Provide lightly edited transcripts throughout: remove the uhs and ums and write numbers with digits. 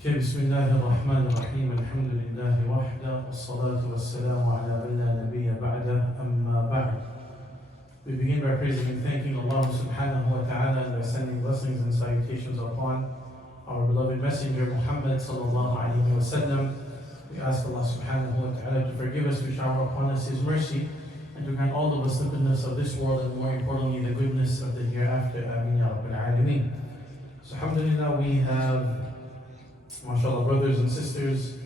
Okay, Bismillahirrahmanirrahim. Alhamdulillahi wahda. Wassalatu wassalamu ala man la nabiyya ba'da. Amma ba'd. We begin by praising and thanking Allah subhanahu wa ta'ala and by sending blessings and salutations upon our beloved messenger Muhammad sallallahu alayhi wa sallam. We ask Allah subhanahu wa ta'ala to forgive us, to shower upon us His mercy, and to grant all of us the goodness of this world and more importantly the goodness of the hereafter. Ameen ya Rabbil Alameen. So alhamdulillah, we have mashallah, brothers and sisters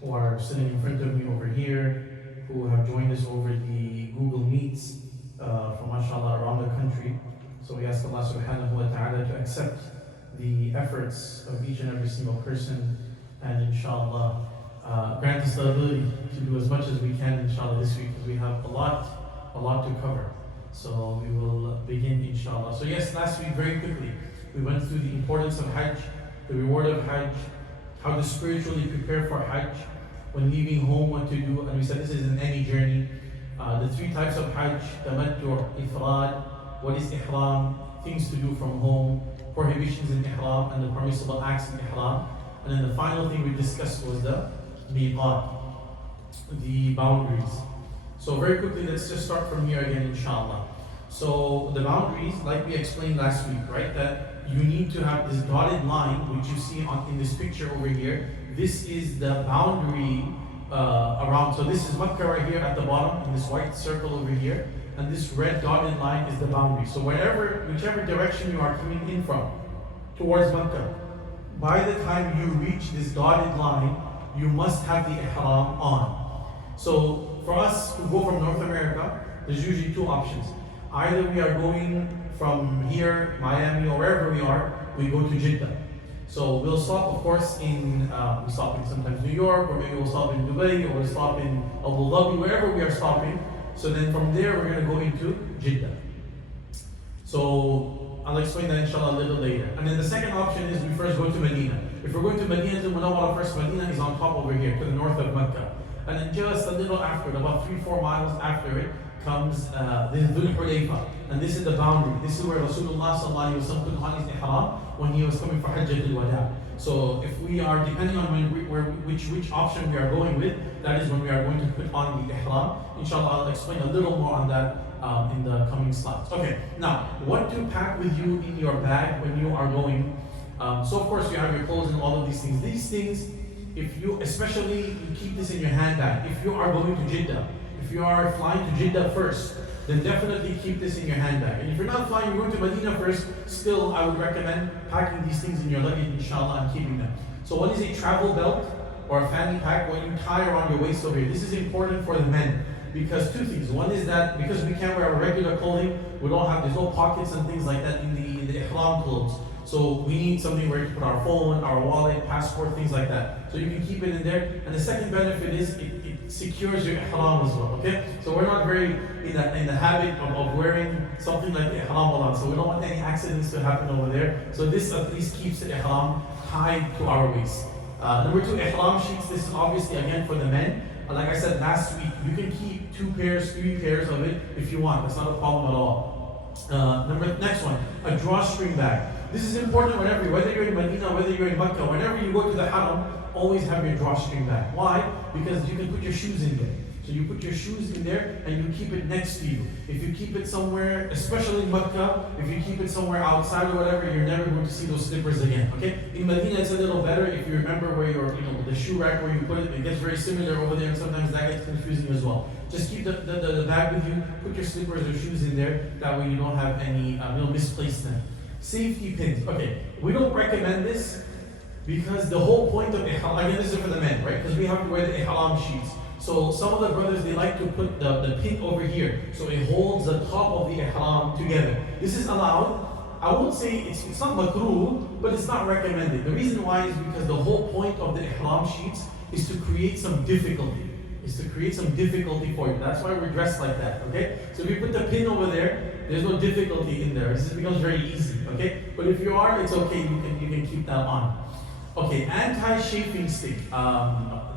who are sitting in front of me over here, who have joined us over the Google Meets from mashallah around the country. So we ask Allah subhanahu wa ta'ala to accept the efforts of each and every single person, and inshallah grant us the ability to do as much as we can inshallah this week, because we have a lot to cover. So we will begin inshallah. So yes, last week very quickly we went through the importance of Hajj, the reward of Hajj, how to spiritually prepare for Hajj, when leaving home, what to do, and we said this is in any journey. The three types of Hajj: tamattu, ifrad, what is ihram, things to do from home, prohibitions in ihram, and the permissible acts in ihram. And then the final thing we discussed was the miqat, the boundaries. So very quickly, let's just start from here again, inshallah. So the boundaries, like we explained last week, right, that you need to have this dotted line, which you see in this picture over here. This is the boundary around. So this is Makkah right here at the bottom, in this white circle over here, and this red dotted line is the boundary. So whichever direction you are coming in from, towards Makkah, by the time you reach this dotted line, you must have the ihram on. So for us who go from North America, there's usually two options. Either we are going from here, Miami, or wherever we are, we go to Jeddah. So we'll stop, of course, we stop in sometimes New York, or maybe we'll stop in Dubai, or we'll stop in Abu Dhabi, wherever we are stopping. So then from there, we're going to go into Jeddah. So I'll explain that inshallah a little later. And then the second option is we first go to Medina. If we're going to Medina to Munawwara first, Medina is on top over here, to the north of Mecca. And then just a little after, about 3-4 miles after it, comes the Dhul Hulayfa, and this is the boundary. This is where Rasulullah sallallahu alaihi wasallam put on his ihram when he was coming for Hajjatul Wada. So if we are, depending on which option we are going with, that is when we are going to put on the ihram. Inshallah, I'll explain a little more on that in the coming slides. Okay, now what to pack with you in your bag when you are going. So of course you have your clothes and all of these things. These things, especially you keep this in your handbag. If you are going to Jeddah, if you are flying to Jeddah first, then definitely keep this in your handbag. And if you're not flying, you're going to Medina first, still I would recommend packing these things in your luggage, inshallah, and keeping them. So what is a travel belt or a fanny pack? What you tie around your waist over here. This is important for the men, because two things. One is that because we can't wear our regular clothing, there's no pockets and things like that in the ihram clothes. So we need something where you put our phone, our wallet, passport, things like that. So you can keep it in there. And the second benefit is it secures your ihram as well. Okay? So we're not very in the habit of wearing something like the ihram a lot. So we don't want any accidents to happen over there. So this at least keeps the ihram tied to our waist. Number two, ihram sheets. This is obviously again for the men. Like I said last week, you can keep 2 pairs, 3 pairs of it if you want. That's not a problem at all. Next one, a drawstring bag. This is important whether you're in Medina, whether you're in Mecca, whenever you go to the Haram, always have your drawstring bag. Why? Because you can put your shoes in there. So you put your shoes in there and you keep it next to you. If you keep it somewhere, especially in Mecca, if you keep it somewhere outside or whatever, you're never going to see those slippers again. Okay? In Medina, it's a little better if you remember where the shoe rack where you put it. It gets very similar over there, and sometimes that gets confusing as well. Just keep the bag with you. Put your slippers or shoes in there. That way you don't have any, you don't misplace them. Safety pins. Okay, we don't recommend this because the whole point of ihram, again, this is for the men, right? Because we have to wear the ihram sheets. So some of the brothers, they like to put the pin over here, so it holds the top of the ihram together. This is allowed. I won't say it's not makruh, but it's not recommended. The reason why is because the whole point of the ihram sheets is to create some difficulty. For you. That's why we're dressed like that, okay? So if you put the pin over there, there's no difficulty in there. This becomes very easy, okay? But if you are, it's okay. You can keep that on. Okay, anti-chafing stick.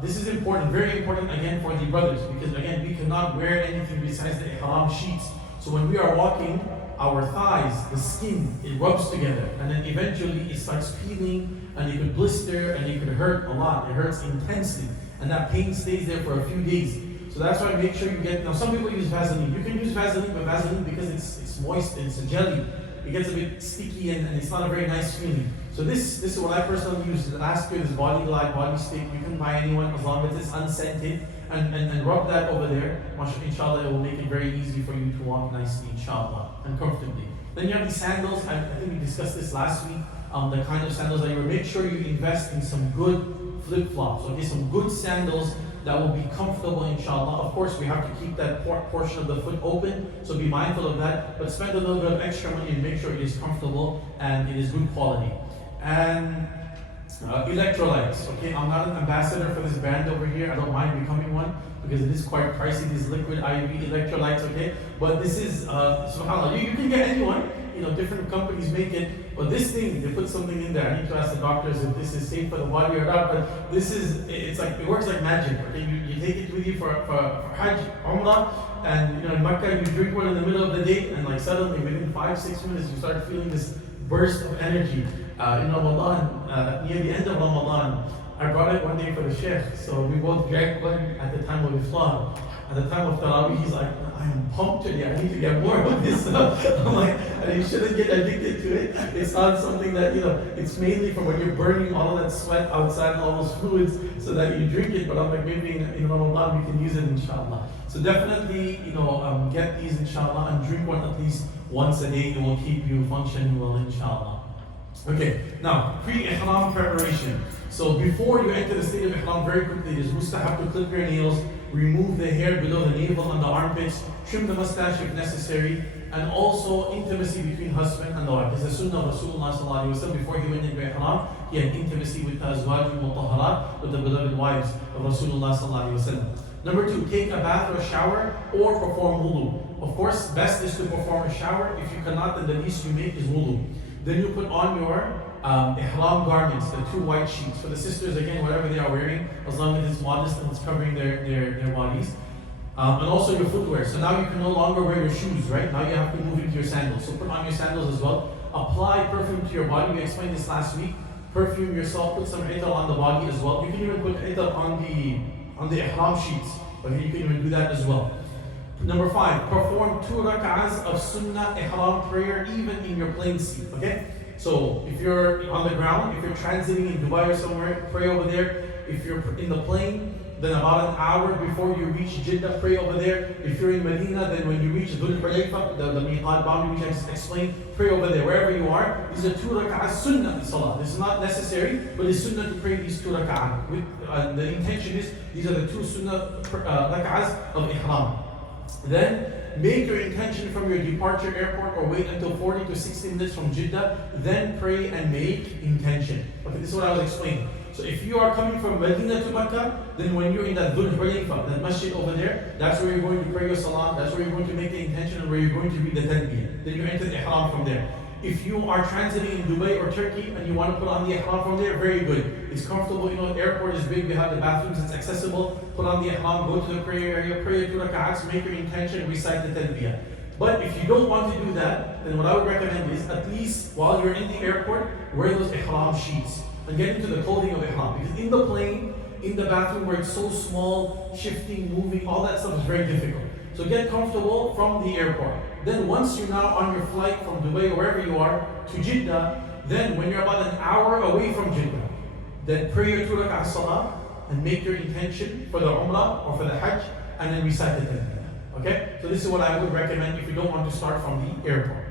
This is important, very important again for the brothers, because again, we cannot wear anything besides the ihram sheets. So when we are walking, our thighs, the skin, it rubs together, and then eventually it starts peeling, and it could blister, and it could hurt a lot. It hurts intensely, and that pain stays there for a few days. So that's why make sure you get. Now some people use Vaseline. You can use Vaseline, but Vaseline because it's moist and it's a jelly, it gets a bit sticky and it's not a very nice feeling. So this is what I personally use. The last year, this Body Glide body stick. You can buy anyone as long as it's unscented, and rub that over there. Inshallah, it will make it very easy for you to walk nicely, inshallah, and comfortably. Then you have the sandals. I think we discussed this last week. The kind of sandals that you make sure you invest in some good flip-flops. Okay, some good sandals that will be comfortable, inshallah. Of course, we have to keep that portion of the foot open, so be mindful of that. But spend a little bit of extra money and make sure it is comfortable and it is good quality. And electrolytes. Okay, I'm not an ambassador for this brand over here. I don't mind becoming one because it is quite pricey. These liquid IV electrolytes. Okay, but this is subhanallah. You can get anyone. You know, different companies make it, but this thing, they put something in there. I need to ask the doctors if this is safe for the body or not, but this is, it's like, it works like magic. Okay, you take it with you for Hajj, Umrah, and in Makkah, you drink one in the middle of the day, and like suddenly, within 5-6 minutes, you start feeling this burst of energy. In Ramadan, near the end of Ramadan, I brought it one day for the Sheikh, so we both drank one at the time of Iftar. At the time of Taraweeh, he's like, I am pumped today, I need to get more of this stuff. I'm like, you shouldn't get addicted to it. It's not something that, it's mainly for when you're burning all of that sweat outside, all those fluids, so that you drink it. But I'm like, maybe in Ramadan we can use it, inshallah. So definitely, get these, inshallah, and drink one at least once a day. It will keep you functioning well, inshallah. Okay, now, pre-ihram preparation. So before you enter the state of ihram, very quickly, it is mustahab to clip your nails, remove the hair below the navel and the armpits, trim the mustache if necessary, and also intimacy between husband and wife. This is the sunnah of Rasulullah sallallahu alaihi wasallam. Before he went into ihram, he had intimacy with the azwaj al-mutahharat, with the beloved wives of Rasulullah sallallahu alaihi wasallam. Number 2, take a bath or a shower or perform wudu. Of course, best is to perform a shower. If you cannot, then the least you make is wudu. Then you put on your ihram garments, the 2 white sheets. For the sisters, again, whatever they are wearing, as long as it's modest and it's covering their bodies. And also your footwear. So now you can no longer wear your shoes, right? Now you have to move into your sandals. So put on your sandals as well. Apply perfume to your body. We explained this last week. Perfume yourself, put some itar on the body as well. You can even put itar on the ihram sheets. Okay, you can even do that as well. Number 5, perform 2 rak'ahs of sunnah ihram prayer even in your plane seat. Okay? So if you're on the ground, if you're transiting in Dubai or somewhere, pray over there. If you're in the plane, then about an hour before you reach Jeddah, pray over there. If you're in Medina, then when you reach Dhul Hulayfa, the miqat boundary which I just explained, pray over there. Wherever you are, these are 2 rak'ahs sunnah salah. This is not necessary, but it's sunnah to pray these 2 rak'ahs. The intention is, these are the 2 sunnah rak'ahs of ihram. Then make your intention from your departure airport or wait until 40 to 60 minutes from Jeddah. Then pray and make intention. Okay, this is what I was explaining. So if you are coming from Medina to Makkah, then when you're in that Dhul Hulayfa, that masjid over there, that's where you're going to pray your salah, that's where you're going to make the intention and where you're going to read the talbiyah. Then you enter the ihram from there. If you are transiting in Dubai or Turkey and you want to put on the ihram from there, very good. It's comfortable, the airport is big, we have the bathrooms, it's accessible. Put on the ihram, go to the prayer area, pray 2 rak'ahs, make your intention, recite the talbiyah. But if you don't want to do that, then what I would recommend is, at least while you're in the airport, wear those ihram sheets and get into the clothing of ihram. Because in the plane, in the bathroom where it's so small, shifting, moving, all that stuff is very difficult. So get comfortable from the airport. Then once you're now on your flight from Dubai or wherever you are to Jeddah, then when you're about an hour away from Jeddah, then pray your 2 rak'ah salah and make your intention for the Umrah or for the Hajj, and then recite the talbiyah. Okay? So this is what I would recommend if you don't want to start from the airport.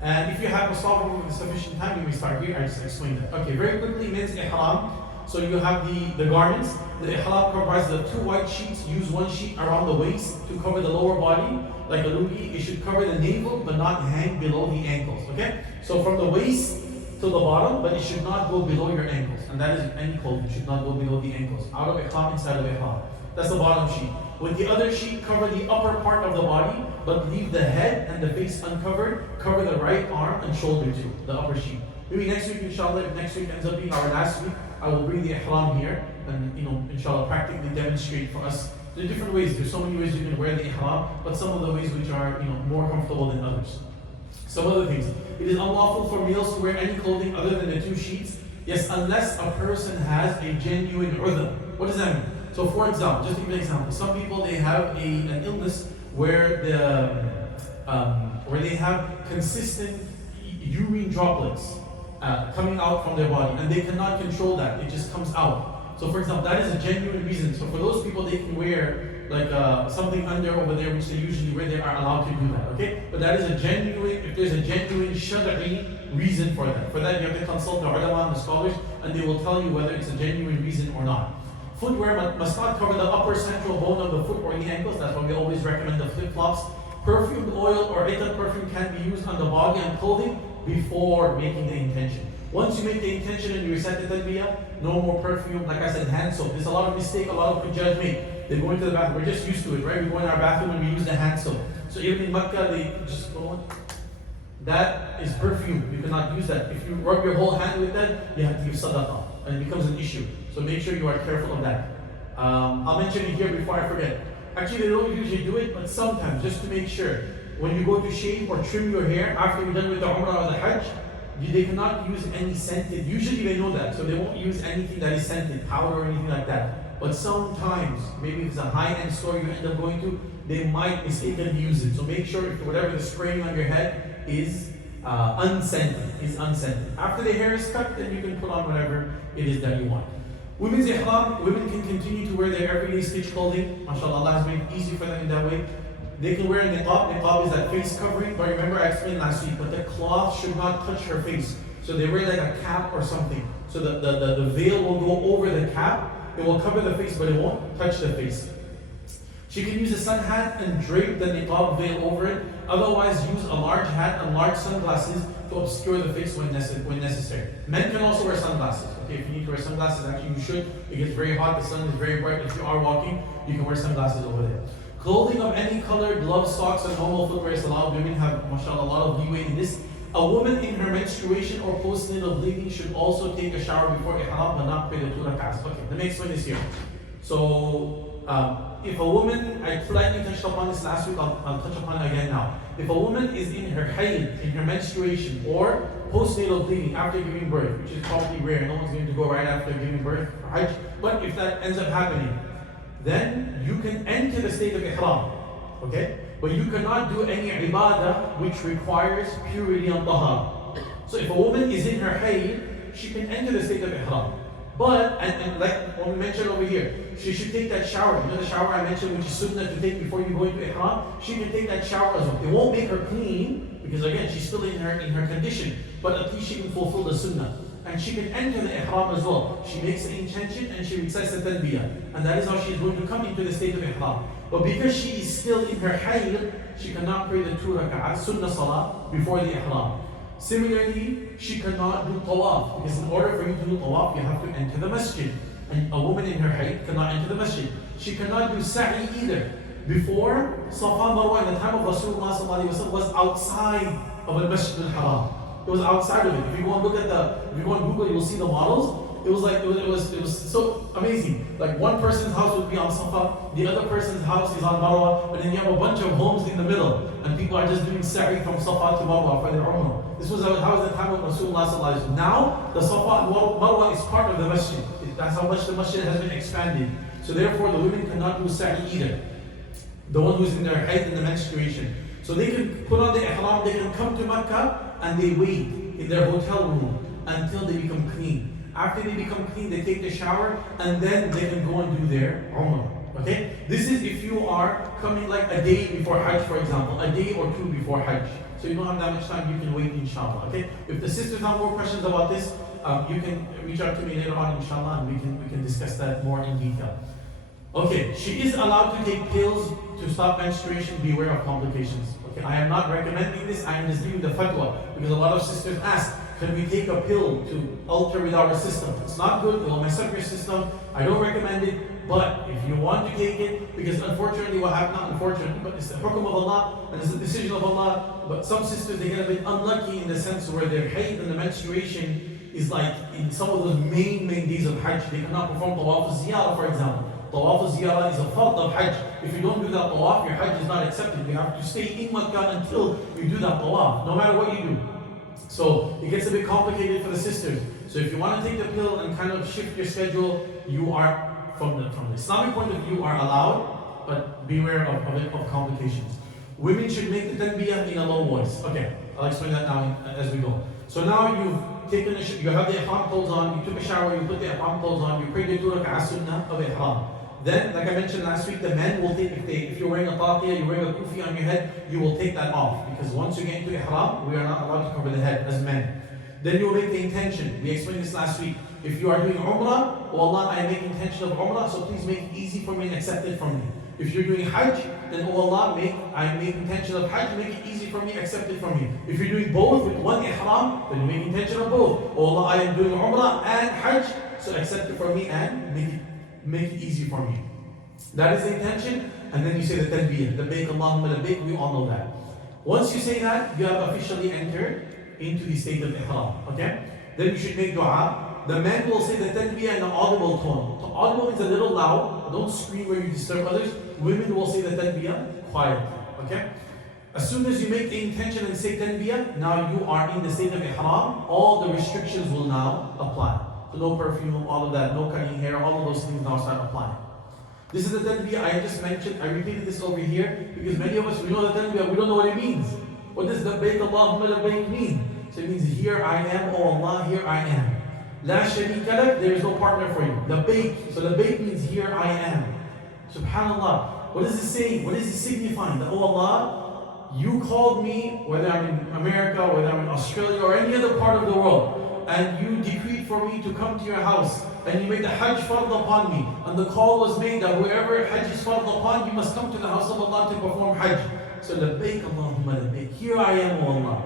And if you have a with sufficient time, you may start here. I just explained that. Okay, very quickly, men's ihram. So you have the garments. The ihram comprises of 2 white sheets. Use 1 sheet around the waist to cover the lower body, like a lungi. It should cover the navel, but not hang below the ankles. Okay? So from the waist to the bottom, but it should not go below your ankles. And that is any clothing should not go below the ankles. Out of ihram, inside of ihram. That's the bottom sheet. With the other sheet, cover the upper part of the body, but leave the head and the face uncovered. Cover the right arm and shoulder too, the upper sheet. Maybe next week, inshallah, if next week ends up being our last week, I will bring the ihram here and, inshallah, practically demonstrate for us the different ways. There's so many ways you can wear the ihram, but some of the ways which are, more comfortable than others. Some other things. It is unlawful for males to wear any clothing other than the two sheets. Yes, unless a person has a genuine udhr. What does that mean? So for example, just to give you an example, some people they have an illness where where they have consistent urine droplets coming out from their body, and they cannot control that. It just comes out. So for example, that is a genuine reason. So for those people, they can wear like something under over there, which they usually wear. They are allowed to do that. Okay, but that is a genuine. If there's a genuine shad'i reason for that, you have to consult the ulama and the scholars, and they will tell you whether it's a genuine reason or not. Footwear must not cover the upper central bone of the foot or the ankles. That's why we always recommend the flip-flops. Perfumed oil or itar perfume can be used on the body and clothing before making the intention. Once you make the intention and you recite the talbiyah, no more perfume. Like I said, hand soap. There's a lot of mistake, a lot of hujjaj make. They go into the bathroom. We're just used to it, right? We go in our bathroom and we use the hand soap. So even in Makkah, they just go on. That is perfume. You cannot use that. If you rub your whole hand with that, you have to give sadaqah, and it becomes an issue. So make sure you are careful of that. I'll mention it here before I forget. Actually, they don't usually do it, but sometimes, just to make sure, when you go to shave or trim your hair after you're done with the Umrah or the Hajj, they cannot use any scented. Usually they know that, so they won't use anything that is scented, powder or anything like that. But sometimes, maybe if it's a high-end store you end up going to, they might mistakenly use it. So make sure if whatever is spraying on your head is unscented. After the hair is cut, then you can put on whatever it is that you want. Women's ihram, women can continue to wear their everyday stitch clothing. MashaAllah, Allah has made it easy for them in that way. They can wear a niqab. Niqab is that face covering, but remember I explained last week, but the cloth should not touch her face. So they wear like a cap or something. So the veil will go over the cap. It will cover the face, but it won't touch the face. She can use a sun hat and drape the niqab veil over it. Otherwise, use a large hat and large sunglasses to obscure the face when necessary. Men can also wear sunglasses. Okay, if you need to wear sunglasses, actually you should. It gets very hot, the sun is very bright. If you are walking, you can wear sunglasses over there. Clothing of any color, gloves, socks, and normal footwear is allowed. Women have, mashallah, a lot of leeway in this. A woman in her menstruation or post-natal bleeding should also take a shower before ihram but not pray the 2 rak'ahs. Okay, let me explain this here. So, if a woman, I slightly touched upon this last week, I'll touch upon it again now. If a woman is in her hayd, in her menstruation, or postnatal bleeding after giving birth, which is probably rare, no one's going to go right after giving birth for Hajj, but if that ends up happening, then you can enter the state of ihram, okay? But you cannot do any ibadah which requires purity and tahara. So if a woman is in her hayd, she can enter the state of ihram. But, and like what we mentioned over here, she should take that shower. You know the shower I mentioned, which is sunnah to take before you go into ihram? She can take that shower as well. It won't make her clean, because again, she's still in her condition. But at least she can fulfill the sunnah. And she can enter the ihram as well. She makes the intention and she recites the talbiyah. And that is how she's going to come into the state of ihram. But because she is still in her hayd, she cannot pray the 2 rak'ahs, sunnah salah, before the ihram. Similarly, she cannot do tawaf, because in order for you to do tawaf, you have to enter the masjid. And a woman in her hayd cannot enter the masjid. She cannot do sa'i either. Before, Safa Marwa in the time of Rasulullah was outside of the Masjid al-Haram. It was outside of it. If you go and Google, you will see the models. It was so amazing. Like one person's house would be on Safa, the other person's house is on Marwa, but then you have a bunch of homes in the middle, and people are just doing sa'i from Safa to Marwa for their Umrah. This was how was the time of Rasulullah. Now, the Safa and Marwa is part of the masjid. That's how much the masjid has been expanded. So therefore, the women cannot do sa'i either. The one who's in their hayd in the menstruation. So they can put on the ihram, they can come to Makkah, and they wait in their hotel room until they become clean. After they become clean, they take the shower, and then they can go and do their Umrah. Okay? This is if you are coming like a day before Hajj, for example, a day or two before Hajj. So you don't have that much time, you can wait, inshallah. Okay? If the sisters have more questions about this, you can reach out to me later on, inshallah, and we can discuss that more in detail. Okay, she is allowed to take pills to stop menstruation. Beware of complications. Okay, I am not recommending this. I am just giving the fatwa because a lot of sisters ask, can we take a pill to alter with our system? It's not good. It will mess up your system. I don't recommend it. But if you want to take it, because unfortunately what happened, not unfortunately, but it's the hukum of Allah and it's the decision of Allah. But some sisters, they get a bit unlucky in the sense where their hayd and the menstruation is like in some of those main days of Hajj, they cannot perform tawaf ziyarah, for example. Tawaf al-ziyarah is a fard of Hajj. If you don't do that tawaf, your Hajj is not accepted. You have to stay in Makkah until you do that tawaf, no matter what you do. So it gets a bit complicated for the sisters. So if you want to take the pill and kind of shift your schedule, you are, from the Islamic point of view, are allowed, but beware of complications. Women should make the tanbiyah in a low voice. Okay, I'll explain that now as we go. So now you've taken you have the ihram clothes on, you took a shower, you put the ihram clothes on, you prayed the 2 rak'ah sunnah of ihram. Then, like I mentioned last week, the men will take, if you're wearing a taqiyah, you're wearing a kufi on your head, you will take that off. Because once you get into ihram, we are not allowed to cover the head as men. Then you will make the intention. We explained this last week. If you are doing umrah, oh Allah, I make intention of umrah, so please make it easy for me and accept it from me. If you're doing hajj, then oh Allah, I make intention of hajj, make it easy for me, accept it from me. If you're doing both with one ihram, then you make intention of both. Oh Allah, I am doing umrah and hajj, so accept it from me and make it easy for me. That is the intention, and then you say the talbiyah, labbaik Allahumma labbaik, we all know that. Once you say that, you have officially entered into the state of ihram, okay? Then you should make dua. The men will say the talbiyah in an audible tone. So audible means a little loud, don't scream where you disturb others. Women will say the talbiyah quietly, okay? As soon as you make the intention and say talbiyah, now you are in the state of ihram, all the restrictions will now apply. So no perfume, all of that, no cutting hair, all of those things now start applying. This is the talbiyah I just mentioned. I repeated this over here because many of us, we know the talbiyah, we don't know what it means. What does labbaik Allahumma labbaik mean? So it means here I am, oh Allah, here I am. La sharika lak, there is no partner for you. Labbaik, so labbaik means here I am. Subhanallah. What does it say? What is it signifying? That, oh Allah, you called me, whether I'm in America, whether I'm in Australia, or any other part of the world, and you decreed for me to come to your house, and you made the Hajj fard upon me, and the call was made that whoever Hajj is fard upon, you must come to the house of Allah to perform Hajj. So labbaik Allahumma labbaik, here I am, O Allah.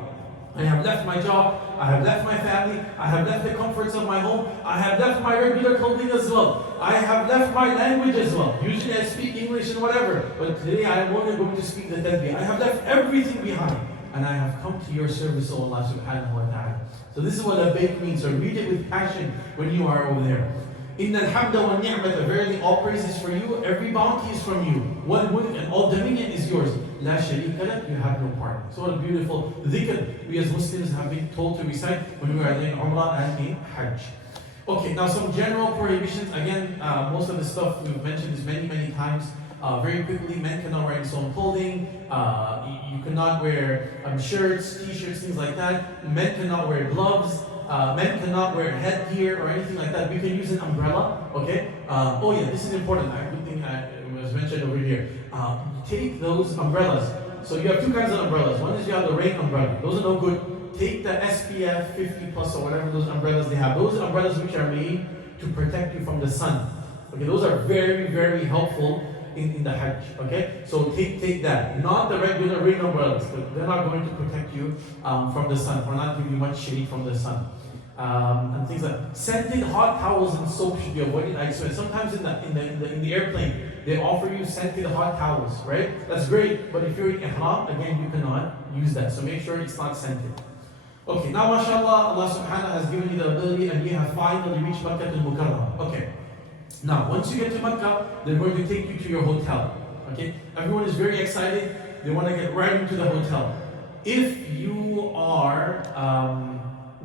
I have left my job, I have left my family, I have left the comforts of my home, I have left my regular clothing as well, I have left my language as well. Usually I speak English and whatever, but today I am only going to speak the talbiyah. I have left everything behind, and I have come to your service, O Allah subhanahu wa ta'ala. So this is what labbaik means, so read it with passion when you are over there. Inna al-hamda wa ni'mata, verily all praise is for you, every bounty is from you. Wal mulk, and all dominion is yours. La sharika lak, you have no partner. So what a beautiful dhikr we as Muslims have been told to recite when we are doing Umrah and in Hajj. Okay, now some general prohibitions. Again, most of the stuff we've mentioned this many times. Very quickly, men cannot wear sewn clothing. You cannot wear shirts, t-shirts, things like that. Men cannot wear gloves. Men cannot wear headgear or anything like that. We can use an umbrella, okay? Oh yeah, this is important. I think it was mentioned over here. Take those umbrellas. So you have two kinds of umbrellas. One is you have the rain umbrella. Those are no good. Take the SPF 50 plus or whatever those umbrellas they have. Those umbrellas which are made to protect you from the sun. Okay, those are very helpful in the Hajj. Okay, so take that. Not the regular rain umbrellas, but they're not going to protect you from the sun, or not give you much shade from the sun. And things like scented hot towels and soap should be avoided. I swear, sometimes in the airplane they offer you scented hot towels, right? That's great, but if you're in ihram, again you cannot use that. So make sure it's not scented. Okay, now mashallah, Allah subhanahu has given you the ability and you have finally reached Makkah al-Mukarramah. Okay, now once you get to Makkah, they're going to take you to your hotel. Okay, everyone is very excited. They want to get right into the hotel. If you are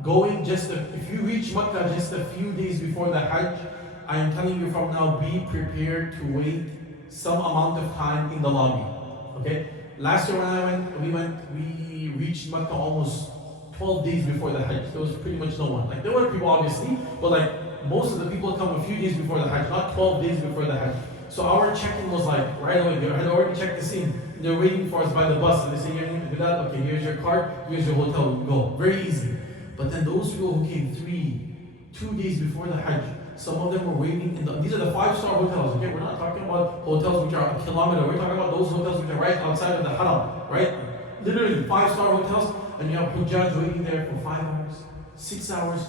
if you reach Makkah just a few days before the Hajj, I am telling you from now, be prepared to wait some amount of time in the lobby. Okay? Last year when we reached Makkah almost 12 days before the Hajj. There was pretty much no one. Like there were people obviously, but like most of the people come a few days before the Hajj, not 12 days before the Hajj. So our check-in was like right away. They had already checked us in. They're waiting for us by the bus, and they say, okay, here's your card, here's your hotel, go. Very easy. But then those people who came 2 days before the Hajj, some of them were waiting these are the 5-star hotels, okay? We're not talking about hotels which are a kilometer. We're talking about those hotels which are right outside of the haram, right? Literally 5-star hotels, and you have Hujjaj waiting there for 5 hours, 6 hours,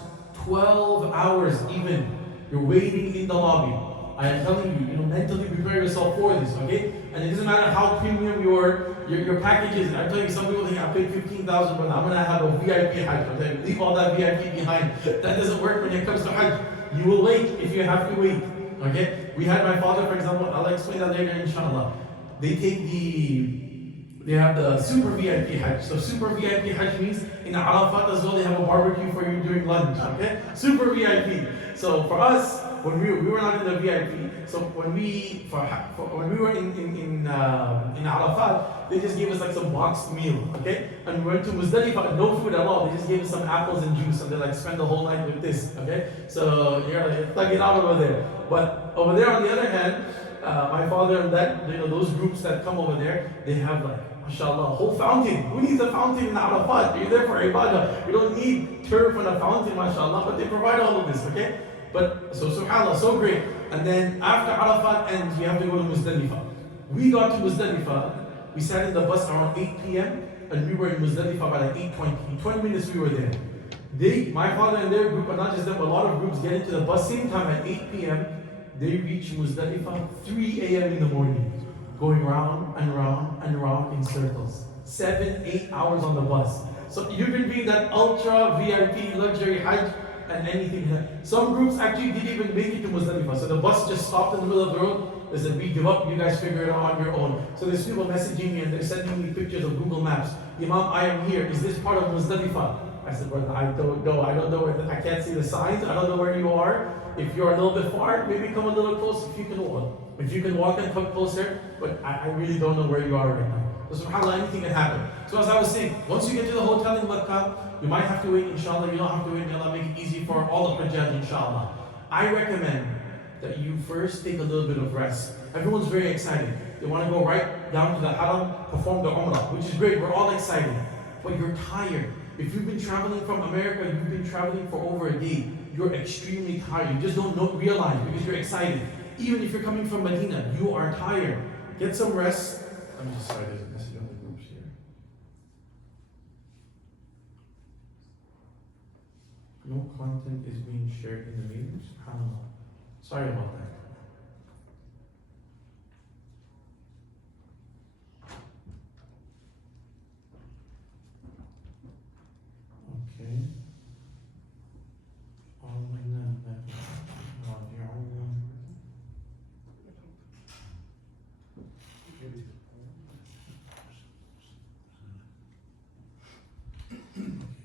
12 hours even. You're waiting in the lobby. I am telling you, mentally prepare yourself for this, okay? And it doesn't matter how premium your package is. I'm telling you, some people think I paid 15,000, but I'm gonna have a VIP Hajj. I'm telling you, leave all that VIP behind. That doesn't work when it comes to Hajj. You will wait if you have to wait. Okay? We had my father, for example, I'll explain that later, inshallah. They have the super VIP Hajj. So super VIP Hajj means in Arafat as well, they have a barbecue for you during lunch. Okay? Super VIP. So for us, when we were not in the VIP, so when we were in Arafat, they just gave us like some boxed meal, okay? And we went to Muzdalifah, no food at all. They just gave us some apples and juice, and they like spend the whole night with this, okay? So you're like thug it out over there. But over there, on the other hand, my father and that, those groups that come over there, they have like, mashallah, a whole fountain. Who needs a fountain in Arafat? You're there for ibadah. You don't need turf and a fountain, mashallah, but they provide all of this, okay? But so subhanAllah, so great. And then after Arafat ends, you have to go to Muzdalifah. We got to Muzdalifah, we sat in the bus around 8 p.m. and we were in Muzdalifah by like 8:20. In 20 minutes we were there. My father and their group, but not just them, a lot of groups get into the bus same time at 8 p.m. They reach Muzdalifah 3 a.m. in the morning, going round and round and round in circles. 7-8 hours on the bus. So you can be that ultra VIP luxury Hajj and anything. Some groups actually didn't even make it to Muzdalifah. So the bus just stopped in the middle of the road. They said, we give up, you guys figure it out on your own. So there's people messaging me and they're sending me pictures of Google Maps. Imam, I am here. Is this part of Muzdalifah? I said, brother, I don't know. I don't know where I can't see the signs. I don't know where you are. If you're a little bit far, maybe come a little close if you can walk. If you can walk and come closer, but I really don't know where you are right now. So subhanAllah, anything can happen. So as I was saying, once you get to the hotel in Makkah, you might have to wait, inshallah. You don't have to wait, may Allah make it easy for all the Hujjaj, inshallah. I recommend that you first take a little bit of rest. Everyone's very excited. They want to go right down to the Haram, perform the Umrah, which is great. We're all excited. But you're tired. If you've been traveling from America, you've been traveling for over a day, you're extremely tired. You just don't realize because you're excited. Even if you're coming from Medina, you are tired. Get some rest. I'm just sorry, there's a message on the groups here. No content is being shared in the meeting. SubhanAllah. Sorry about that. Okay.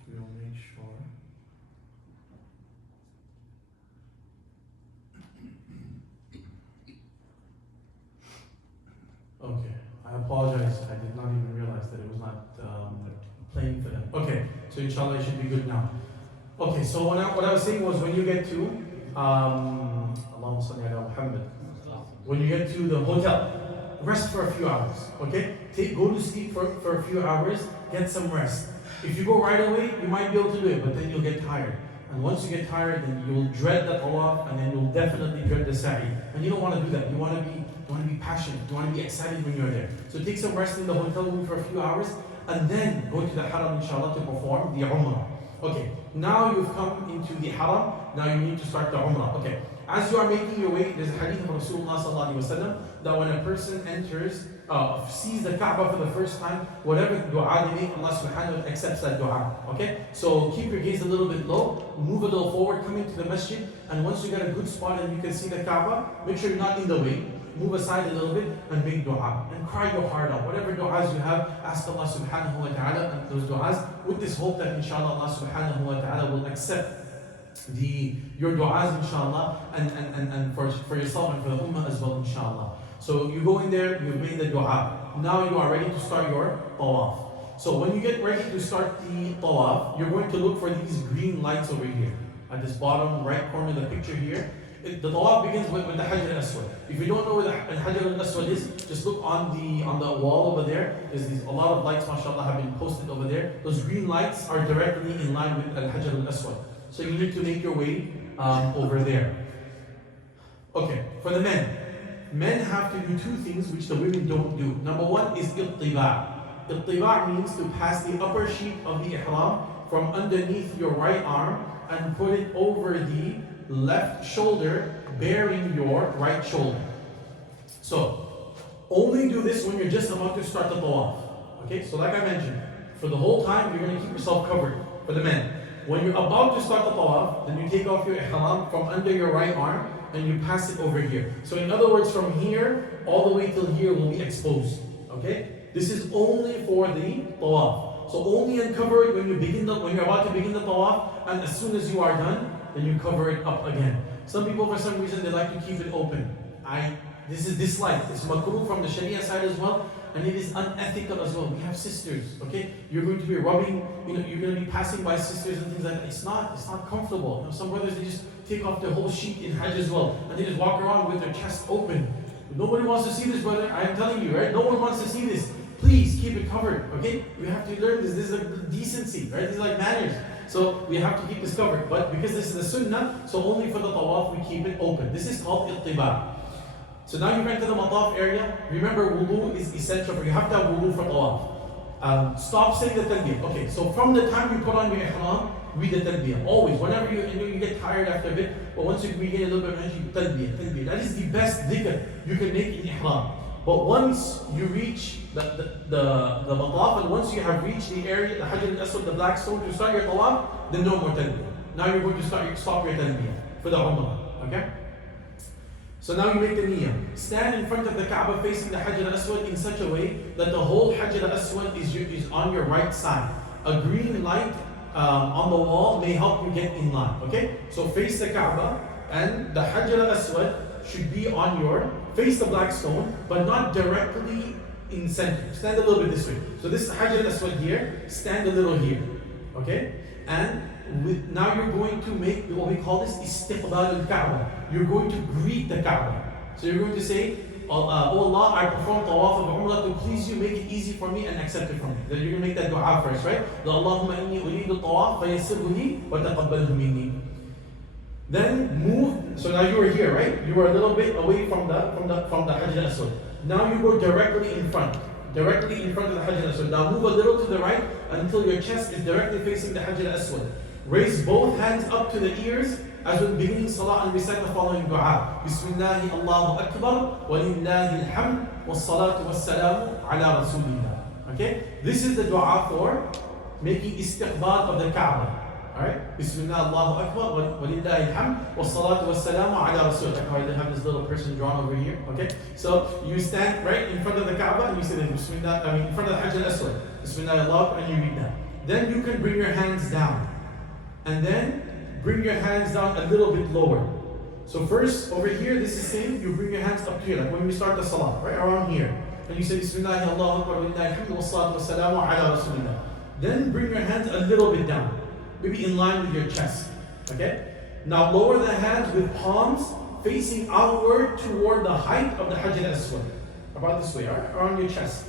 We'll make sure. Okay, I apologize. I did not even realize that it was not playing for them. Okay, so inshallah it should be good now. Okay, so what I was saying was when you get to Allahumma salli ala Muhammad. When you get to the hotel, rest for a few hours. Okay? Go to sleep for a few hours, get some rest. If you go right away, you might be able to do it, but then you'll get tired. And once you get tired, then you'll dread that tawaf, and then you'll definitely dread the sa'i. And you don't want to do that. You want to be passionate. You want to be excited when you're there. So take some rest in the hotel room for a few hours, and then go to the Haram, inshallah, to perform the Umrah. Okay, now you've come into the Haram, now you need to start the Umrah. Okay, as you are making your way, there's a hadith of Rasulullah sallallahu alaihi wasallam that when a person enters, sees the Kaaba for the first time, whatever dua they make, Allah subhanahu wa ta'ala accepts that dua. Okay, so keep your gaze a little bit low, move a little forward, come into the masjid, and once you get a good spot and you can see the Kaaba, make sure you're not in the way. Move aside a little bit and make dua. And cry your heart out. Whatever du'as you have, ask Allah subhanahu wa ta'ala and those du'as with this hope that inshallah Allah subhanahu wa ta'ala will accept your du'as inshallah and for yourself and for the ummah as well inshallah. So you go in there, you've made the dua. Now you are ready to start your tawaf. So when you get ready to start the tawaf, you're going to look for these green lights over here. At this bottom right corner of the picture here. The tawaf begins with the Hajj al-Aswad. If you don't know where the Hajj al-Aswad is, just look on the wall over there. There's a lot of lights, mashallah, have been posted over there. Those green lights are directly in line with Al-Hajj al-Aswad. So you need to make your way over there. Okay, for the men have to do two things which the women don't do. Number one is ittiba'. Ittiba' means to pass the upper sheet of the ihram from underneath your right arm and put it over the left shoulder, bearing your right shoulder. So, only do this when you're just about to start the tawaf. Okay, so like I mentioned, for the whole time you're going to keep yourself covered for the men. When you're about to start the tawaf, then you take off your ihram from under your right arm and you pass it over here. So in other words, from here all the way till here will be exposed. Okay? This is only for the tawaf. So only uncover it when you're about to begin the tawaf, and as soon as you are done, then you cover it up again. Some people, for some reason, they like to keep it open. This is disliked. It's makruh from the Sharia side as well, and it is unethical as well. We have sisters, okay? You're going to be rubbing, you're going to be passing by sisters and things like that. It's not comfortable. Some brothers, they just take off their whole sheet in Hajj as well, and they just walk around with their chest open. Nobody wants to see this, brother. I am telling you, right? No one wants to see this. Please keep it covered, okay? We have to learn this. This is like decency, right? This is like manners. So we have to keep this covered. But because this is the sunnah, so only for the tawaf we keep it open. This is called ittiba. So now you enter the mataf area. Remember, wudu is essential. You have to have wudu for tawaf. Stop saying the talbiyah. Okay, so from the time you put on your ihram, read the talbiyah. Always, whenever you get tired after a bit, but once you regain a little bit of energy, talbiyah. That is the best dhikr you can make in ihram. But once you reach the mataf, and once you have reached the area, the Hajar al-Aswad, the black stone, to start your tawaf, then no more talbiyah. Now you're going to stop your talbiyah for the umrah. Okay? So now you make the niyyah. Stand in front of the Kaaba facing the Hajar al-Aswad in such a way that the whole Hajar al-Aswad is on your right side. A green light on the wall may help you get in line. Okay? So face the Kaaba, and the Hajar al-Aswad should be on face the black stone, but not directly in center. Stand a little bit this way. So this is Hajar al-Aswad here, stand a little here. Okay? And now you're going to make what we call this istiqbal al-Kaaba. You're going to greet the Kaaba. So you're going to say, Oh Allah, I perform tawaf of Umrah to please you, make it easy for me and accept it from me. Then you're going to make that dua first, right? Allahumma inni uridu tawaf fayassirhu li wa taqabbalhu minni. Then move. So now you are here, right? You are a little bit away from the Hajar al-Aswad. Now you go directly in front of the Hajar al-Aswad. Now move a little to the right until your chest is directly facing the Hajar al-Aswad. Raise both hands up to the ears as when beginning salah, and recite the following dua. Bismillahi Allahu Akbar wa lillahi alhamd wa salatu wa salamu ala rasulillah. Okay? This is the dua for making istiqbal of the Kaaba. Alright? Bismillah Allahu Akbar wa lillahi alhamd wa salatu wa salamu ala rasulillah. They have this little person drawn over here. Okay? So you stand right in front of the Kaaba and you say Bismillah, in front of the Hajar al-Aswad. Bismillah Allah, and you read that. Then you can bring your hands down. And then bring your hands down a little bit lower. So first, over here, this is same. You bring your hands up here, like when we start the salah, right around here. And you say, Bismillah, Allahu Akbar, wa lillahi alhamdu, wa salatu wa salamu ala rasulillah. Then bring your hands a little bit down, maybe in line with your chest. Okay? Now lower the hands with palms facing outward toward the height of the Hajar al-Aswad. About this way, right? Around your chest.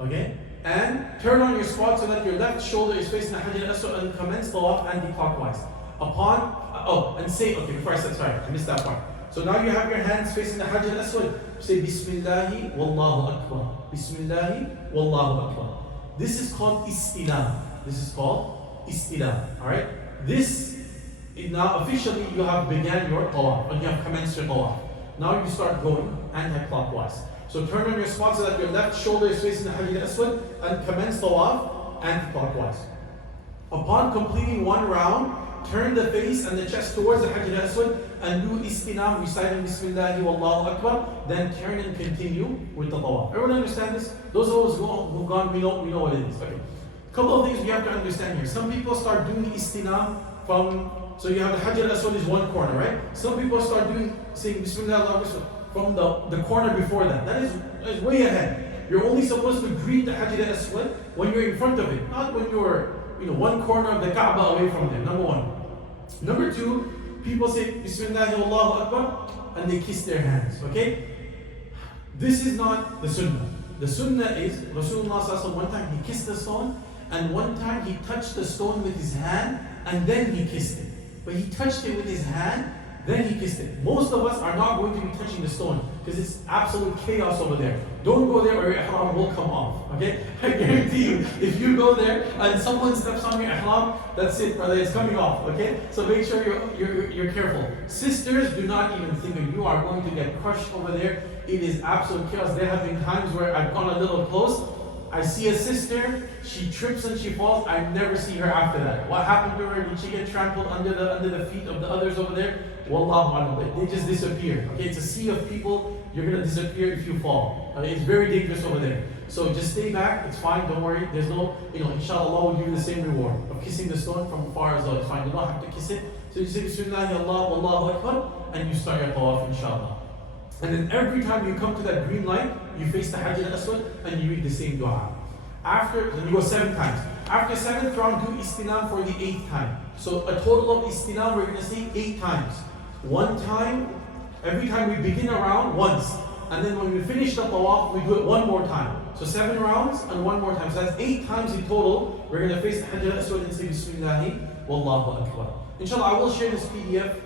Okay? And turn on your spot so that your left shoulder is facing the Hajar al-Aswad, and commence tawaf anti-clockwise. And say, okay, before I said, sorry, I missed that part. So now you have your hands facing the Hajar al-Aswad. Say, Bismillahi Wallahu Akbar. Bismillahi Wallahu Akbar. This is called istilam. Alright? This is now officially you have began your tawaf, and you have commenced your tawaf. Now you start going anti-clockwise. So turn on your spot so that your left shoulder is facing the Hajar al-Aswad, and commence tawaf anti-clockwise. Upon completing one round, turn the face and the chest towards the Hajar al-Aswad and do istinam, reciting Bismillahi Wallahu Akbar, then turn and continue with the tawaf. Everyone understand this? Those of us who've gone, we know what it is. Okay. Couple of things we have to understand here. Some people start doing istinam so you have the Hajar al-Aswad is one corner, right? Some people start saying Bismillah Allahu Akbar from the corner before that. That is way ahead. You're only supposed to greet the Hajar al-Aswad when you're in front of it, not when you're one corner of the Kaaba away from there. Number one. Number two, people say Bismillah Allahu Akbar and they kiss their hands. Okay? This is not the sunnah. The sunnah is Rasulullah one time he kissed the stone, and one time he touched the stone with his hand and then he kissed it. But he touched it with his hand, then he kissed it. Most of us are not going to be touching the stone because it's absolute chaos over there. Don't go there or your ihram will come off. Okay? I guarantee you, if you go there and someone steps on your ihram, that's it, brother, it's coming off. Okay? So make sure you're careful. Sisters, do not even think of you are going to get crushed over there. It is absolute chaos. There have been times where I've gone a little close. I see a sister, she trips and she falls, I never see her after that. What happened to her? Did she get trampled under the feet of the others over there? Wallahu alam. They just disappear. Okay, it's a sea of people. You're gonna disappear if you fall. Okay, it's very dangerous over there. So just stay back. It's fine. Don't worry. There's no, inshallah, Allah will give you the same reward of kissing the stone from afar as well. It's fine. You don't have to kiss it. So you say Bismillah, Allah, Wallahu Akbar, and you start your tawaf, inshallah. And then every time you come to that green light, you face the Hajj al-Aswad and you read the same dua. Then you go 7 times. After 7th round, do istinam for the 8th time. So a total of istinam, we're going to say 8 times. 1 time, every time we begin a round, once. And then when we finish the tawaf, we do it 1 more time. So 7 rounds and 1 more time. So that's 8 times in total. We're going to face the Hajj al-Aswad and say Bismillahi, Wallahu Akbar. Inshallah, I will share this PDF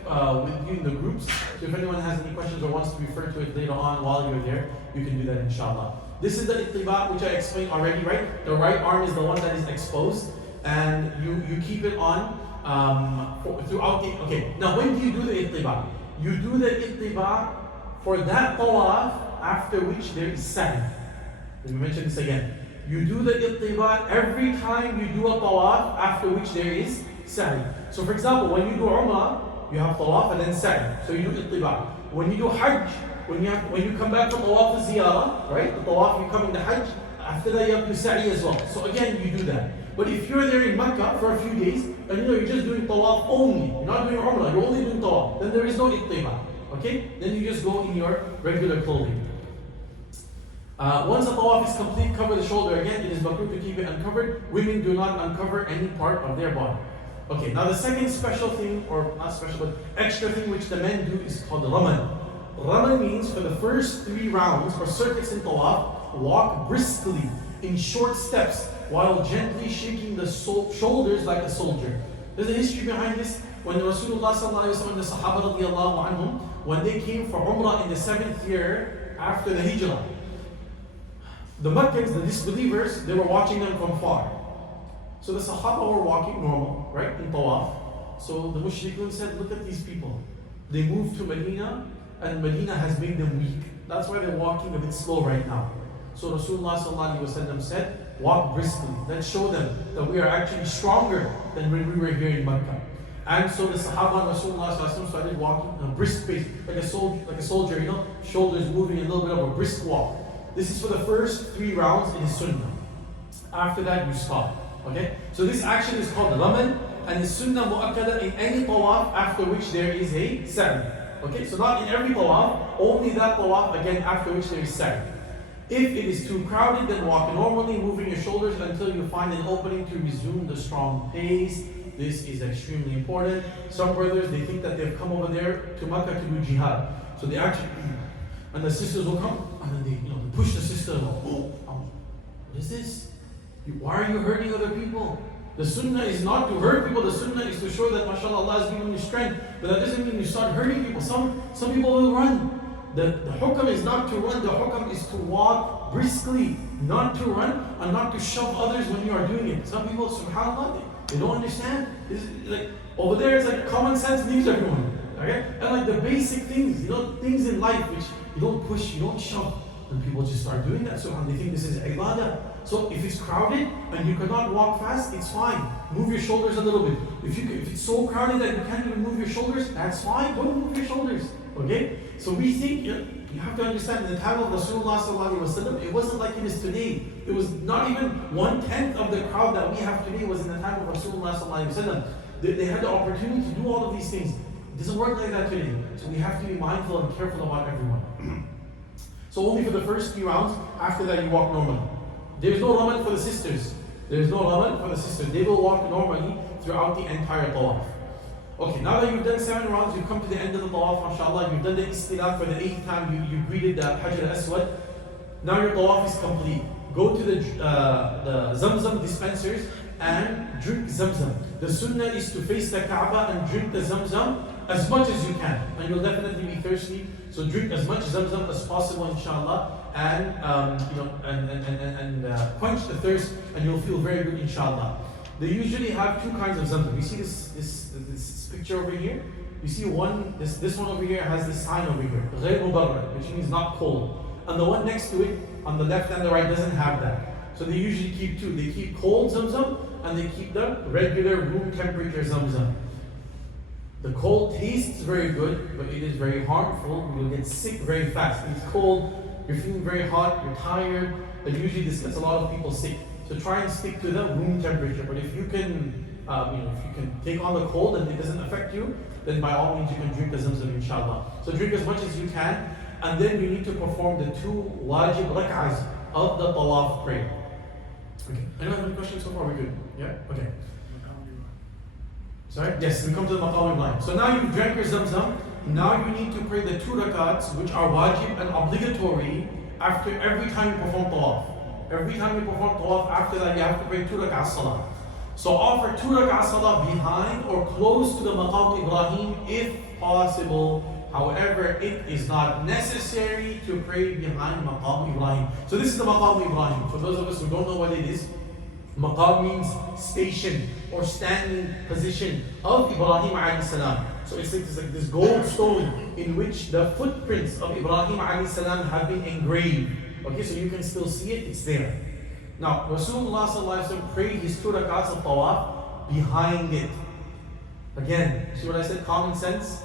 with you in the groups. So if anyone has any questions or wants to refer to it later on while you're there, you can do that inshallah. This is the ittiba, which I explained already, right? The right arm is the one that is exposed, and you keep it on throughout the. Okay, now when do you do the ittiba? You do the ittiba for that tawaf after which there is sa'i. Let me mention this again. You do the ittiba every time you do a tawaf after which there is sa'i. So for example, when you do Umrah, you have tawaf and then sa'i. So you do ittiba. When you do Hajj, when you come back from tawaf to ziyarah, right? The tawaf, you come in the Hajj, after that you have to sa'i as well. So again, you do that. But if you're there in Mecca for a few days, and you're just doing tawaf only, you're not doing Umrah, you're only doing tawaf, then there is no ittiba. Okay? Then you just go in your regular clothing. Once the tawaf is complete, cover the shoulder again. It is makruh to keep it uncovered. Women do not uncover any part of their body. Okay, now the second special thing, or not special, but extra thing which the men do is called ramal. Ramal means for the first 3 rounds or circuits in tawaf, walk briskly in short steps while gently shaking the shoulders like a soldier. There's a history behind this. When Rasulullah sallallahu alaihi wasallam, the Sahaba radiallahu anhum, when they came for Umrah in the 7th year after the Hijrah, the Meccans, the disbelievers, they were watching them from far. So the Sahaba were walking normal, right, in tawaf. So the Mushrikun said, look at these people. They moved to Medina, and Medina has made them weak. That's why they're walking a bit slow right now. So Rasulullah sallallahu alaihi wasallam said, walk briskly. Let's show them that we are actually stronger than when we were here in Mecca. And so the Sahaba and Rasulullah sallallahu alaihi wasallam started walking in a brisk pace, like a soldier, shoulders moving, a little bit of a brisk walk. This is for the first 3 rounds in the sunnah. After that, you stop. Okay? So this action is called ramal, and is sunnah mu'akkada in any tawaf after which there is a sa'i. Okay? So not in every tawaf, only that tawaf again after which there is sa'i. If it is too crowded, then walk normally, moving your shoulders until you find an opening to resume the strong pace. This is extremely important. Some brothers, they think that they've come over there to Makkah to do jihad. So they actually, and the sisters will come, and then they push the sister, and go, what is this? Why are you hurting other people? The sunnah is not to hurt people. The sunnah is to show that, mashallah, Allah has given you strength. But that doesn't mean you start hurting people. Some people will run. The hukam is not to run. The hukam is to walk briskly, not to run and not to shove others when you are doing it. Some people, subhanAllah, they don't understand. Over there, it's like common sense leaves everyone. Okay? And like the basic things, things in life which you don't push, you don't shove. And people just start doing that. So they think this is ibadah. So if it's crowded and you cannot walk fast, it's fine. Move your shoulders a little bit. If it's so crowded that you can't even move your shoulders, that's fine. Don't move your shoulders. Okay? So we think, you have to understand, in the time of Rasulullah sallallahu alaihi wasallam, it wasn't like it is today. It was not even 1/10 of the crowd that we have today was in the time of Rasulullah sallallahu alaihi wasallam. They had the opportunity to do all of these things. It doesn't work like that today. So we have to be mindful and careful about everyone. So only for the first few rounds. After that, you walk normally. There's no ramal for the sisters. There's no ramal for the sisters. They will walk normally throughout the entire tawaf. Okay, now that you've done 7 rounds, you've come to the end of the tawaf, mashallah. You've done the istilah for the 8th time. You greeted the Hajj al-Aswad. Now your tawaf is complete. Go to the Zamzam dispensers and drink Zamzam. The sunnah is to face the Kaaba and drink the Zamzam as much as you can. And you'll definitely be thirsty. So drink as much Zamzam as possible, inshallah. And quench the thirst, and you'll feel very good, inshallah. They usually have 2 kinds of Zamzam. You see this picture over here? You see this one over here has this sign over here, غير مبرد, which means not cold. And the one next to it, on the left and the right, doesn't have that. So they usually keep two. They keep cold Zamzam and they keep the regular room temperature Zamzam. The cold tastes very good, but it is very harmful. You'll get sick very fast. It's cold, you're feeling very hot, you're tired, but usually this gets a lot of people sick. So try and stick to the room temperature. But if you can, if you can take on the cold and it doesn't affect you, then by all means you can drink the Zamzam, inshallah. So drink as much as you can, and then you need to perform the 2 wajib rak'ahs of the tawaf prayer. Okay. Anyone have any questions so far? We're good. Yeah? Okay. Sorry? Yes, we come to the Maqam Ibrahim. So now you've drank your Zamzam. Now you need to pray the 2 rakats, which are wajib and obligatory, after every time you perform tawaf. Every time you perform tawaf, after that you have to pray 2 rakats salah. So offer 2 rakats salah behind or close to the Maqam Ibrahim if possible. However, it is not necessary to pray behind Maqam Ibrahim. So this is the Maqam Ibrahim. For those of us who don't know what it is, Maqam means station or standing position of Ibrahim alayhi salam. So it's like this gold stone in which the footprints of Ibrahim alayhi salam have been engraved. Okay, so you can still see it, it's there. Now, Rasulullah sallallahu alaihi wasallam prayed his 2 rakats of tawaf behind it. Again, see what I said? Common sense.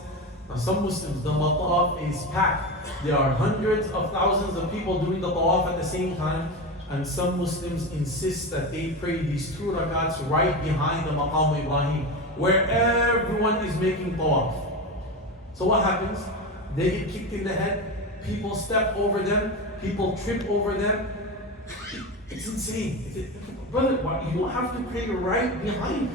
Now, some Muslims, the tawaf is packed. There are hundreds of thousands of people doing the tawaf at the same time. And some Muslims insist that they pray these 2 rakats right behind the Maqam Ibrahim, where everyone is making tawaf. So what happens? They get kicked in the head, people step over them, people trip over them. It's insane. Brother, you don't have to pray right behind.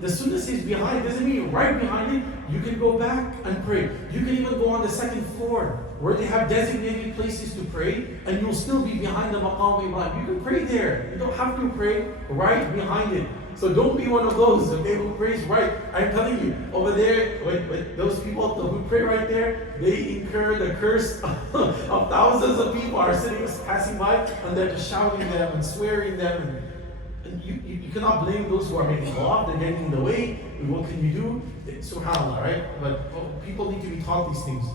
The sunnah says behind, doesn't mean right behind it. You can go back and pray. You can even go on the 2nd floor where they have designated places to pray, and you'll still be behind the Maqam Ibrahim. You can pray there. You don't have to pray right behind it. So don't be one of those, okay, who prays right. I'm telling you, over there, with those people who pray right there, they incur the curse of thousands of people are sitting, passing by, and they're just shouting them and swearing them. And you cannot blame those who are making law. They're getting in the way. What can you do? SubhanAllah, right? But people need to be taught these things.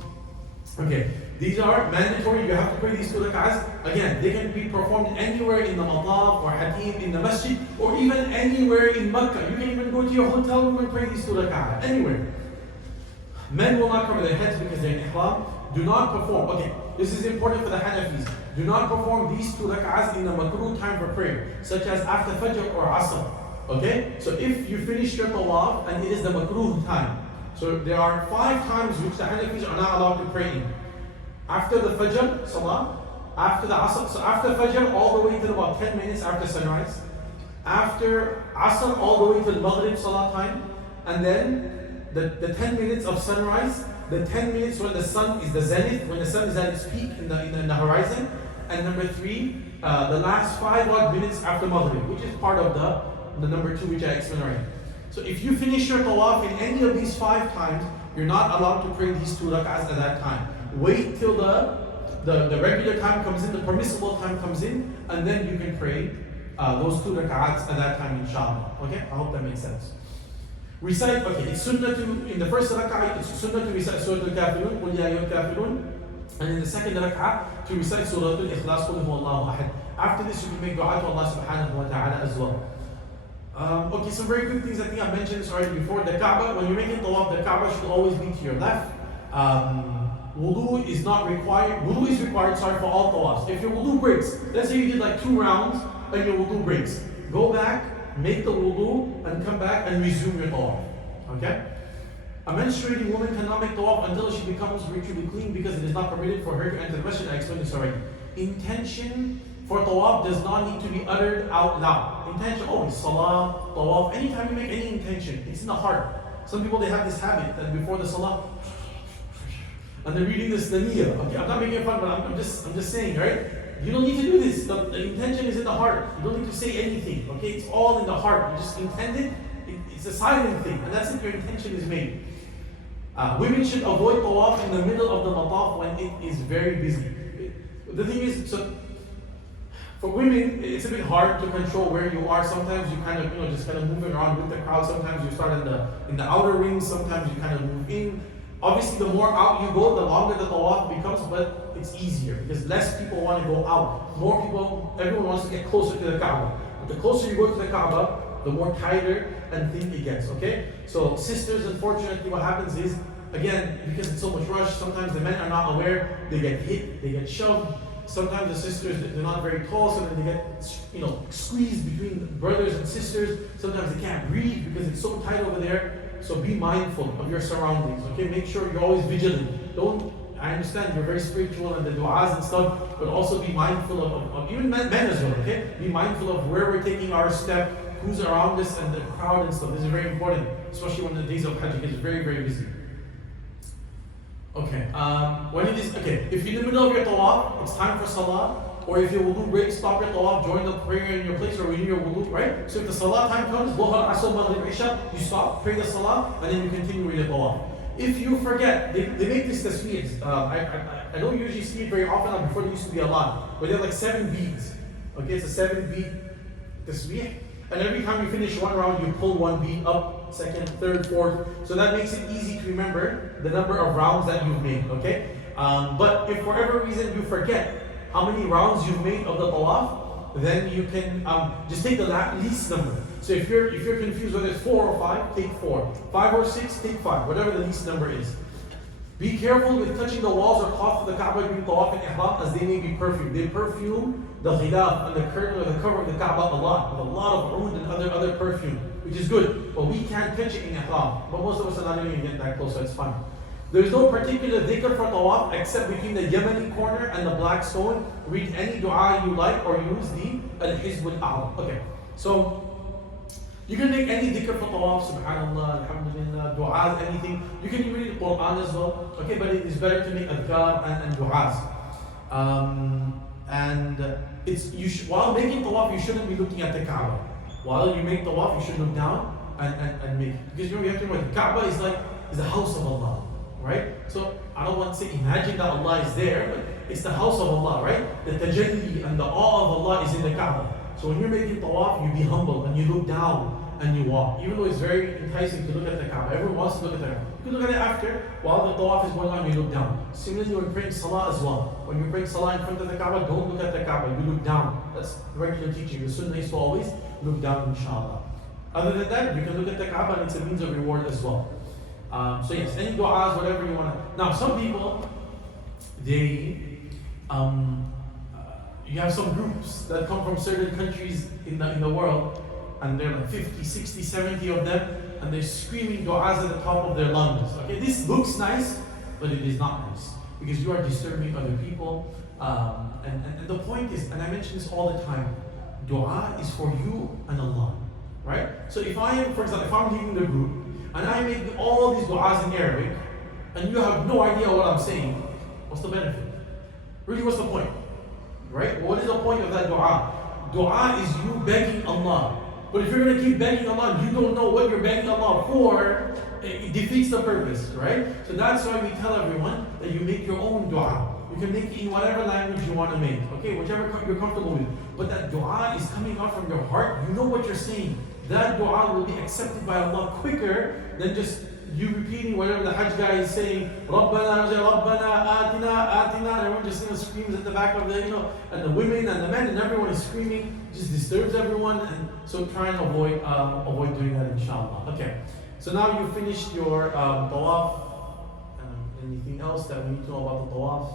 Okay, these are mandatory. You have to pray these 2 rak'ahs. Again, they can be performed anywhere in the mataf or hatim, in the masjid, or even anywhere in Makkah. You can even go to your hotel room and pray these 2 rak'ahs. Anywhere. Men will not cover their heads because they're in ihram. Do not perform. Okay, this is important for the Hanafis. Do not perform these 2 rak'ahs in the makruh time for prayer, such as after Fajr or Asr. Okay? So if you finish your tawaf and it is the makruh time, so there are 5 times which the Hanafis are not allowed to pray in. After the Fajr Salah, after the Asr, so after Fajr all the way till about 10 minutes after sunrise, after Asr all the way till Maghrib Salah time, and then the 10 minutes of sunrise, the 10 minutes when the sun is the zenith, when the sun is at its peak in the horizon, and number 3, the last 5 odd minutes after Maghrib, which is part of the number 2 which I explained already. So if you finish your tawaf in any of these 5 times, you're not allowed to pray these 2 rak'ahs at that time. Wait till the regular time comes in, the permissible time comes in, and then you can pray those 2 rak'ahs at that time, inshallah. Okay? I hope that makes sense. Recite, okay, it's sunnah to, in the first rak'ah, it's sunnah to recite Surah Al-Kafirun, Qul Ya Ayyuhal Kafirun, and in the second rak'ah, to recite Surah Al-Ikhlas, Qul Huwallahu Ahad. After this, you can make dua to Allah subhanahu wa ta'ala as well. Okay, some very good things. I think I mentioned this already before. The Kaaba, when you're making tawaf, the Kaaba should always be to your left. Wudu is not required. Wudu is required, sorry, for all tawafs. If your wudu breaks, let's say you did like 2 rounds and your wudu breaks, go back, make the wudu, and come back and resume your tawaf. Okay? A menstruating woman cannot make tawaf until she becomes ritually clean because it is not permitted for her to enter the masjid. I explained this already. Intention for tawaf does not need to be uttered out loud. Intention, it's salah, tawaf, anytime you make any intention, it's in the heart. Some people, they have this habit that before the salah, and they're reading this the niyyah. Okay, I'm not making fun, but I'm just saying, right? You don't need to do this. The intention is in the heart. You don't need to say anything. Okay, it's all in the heart. You just intend it. It's a silent thing, and that's it. Your intention is made. Women should avoid tawaf in the middle of the mataf when it is very busy. The thing is, so for women, it's a bit hard to control where you are. Sometimes you kind of, just kind of moving around with the crowd. Sometimes you start in the outer ring. Sometimes you kind of move in. Obviously, the more out you go, the longer the tawaf becomes, but it's easier because less people want to go out. More people, everyone wants to get closer to the Kaaba. But the closer you go to the Kaaba, the more tighter and thin it gets, okay? So sisters, unfortunately, what happens is, again, because it's so much rush, sometimes the men are not aware, they get hit, they get shoved. Sometimes the sisters, they're not very tall, so then they get, squeezed between brothers and sisters. Sometimes they can't breathe because it's so tight over there. So be mindful of your surroundings, okay? Make sure you're always vigilant. I understand you're very spiritual and the du'as and stuff, but also be mindful of even men as well, okay? Be mindful of where we're taking our step, who's around us, and the crowd and stuff. This is very important, especially when the days of Hajj gets very, very busy. Okay, if you're in the middle of your tawaf, it's time for salah, or if your wudu breaks, stop your tawaf, join the prayer in your place, or renew your wudu, right? So if the salah time comes, Dhuhr, Asr, Maghrib, Isha, you stop, pray the salah, and then you continue with your tawaf. If you forget, they make this tasweeds. I don't usually see it very often, before there used to be a lot, but they're like 7 beads. Okay, it's a 7-bead tasweed. And every time you finish one round, you pull 1 bead up, second, third, fourth. So that makes it easy to remember the number of rounds that you've made, okay? But if for whatever reason you forget how many rounds you've made of the tawaf, then you can just take the least number. So if you're confused whether it's 4 or 5, take 4. 5 or 6, take 5, whatever the least number is. Be careful with touching the walls or cloth of the Kaaba during tawaf and ihram, as they may be perfumed. They perfume the ghilaf and the curtain or the cover of the Kaaba a lot, with a lot of oud and other perfume, which is good. But we can't touch it in ihram. But most of us are not even get that close, so it's fine. There is no particular dhikr for tawaf except between the Yemeni corner and the black stone. Read any dua you like or use the al-hizb al-a'la. Okay, so you can make any dhikr for tawaf, subhanallah, alhamdulillah, du'as, anything. You can even read the Quran as well, okay, but it is better to make adhkar and du'as. While making tawaf, you shouldn't be looking at the Kaaba. While you make tawaf, you should look down and make. Because you have to remember, the Kaaba is the house of Allah, right? So I don't want to say imagine that Allah is there, but it's the house of Allah, right? The tajalli and the awe of Allah is in the Kaaba. So when you're making tawaf, you be humble and you look down and you walk. Even though it's very enticing to look at the Kaaba. Everyone wants to look at the Kaaba. You can look at it after. While the tawaf is going on, you look down. Similarly, when praying salah as well. When you're praying salah in front of the Kaaba, don't look at the Kaaba. You look down. That's regular teaching. The sunnah is to always look down, inshallah. Other than that, you can look at the Kaaba and it's a means of reward as well. So yes, any du'as, whatever you want to. Now, some people, you have some groups that come from certain countries in the world, and there are like 50, 60, 70 of them, and they're screaming du'as at the top of their lungs. Okay, this looks nice, but it is not nice, because you are disturbing other people. And the point is, and I mention this all the time, dua is for you and Allah, right? So if for example, if I'm leading the group, and I make all these du'as in Arabic, and you have no idea what I'm saying, what's the benefit? Really, what's the point? Right? What is the point of that dua? Dua is you begging Allah. But if you're going to keep begging Allah and you don't know what you're begging Allah for, it defeats the purpose, right? So that's why we tell everyone that you make your own dua. You can make it in whatever language you want to make, okay? Whichever you're comfortable with. But that dua is coming out from your heart. You know what you're saying. That dua will be accepted by Allah quicker than just you repeating whatever the Hajj guy is saying, Rabbana, Rabbana, Atina, Atina, and everyone just screams at the back of the, and the women and the men and everyone is screaming, just disturbs everyone, and so try and avoid doing that, inshallah. Okay, so now you finished your tawaf. Anything else that we need to know about the tawaf?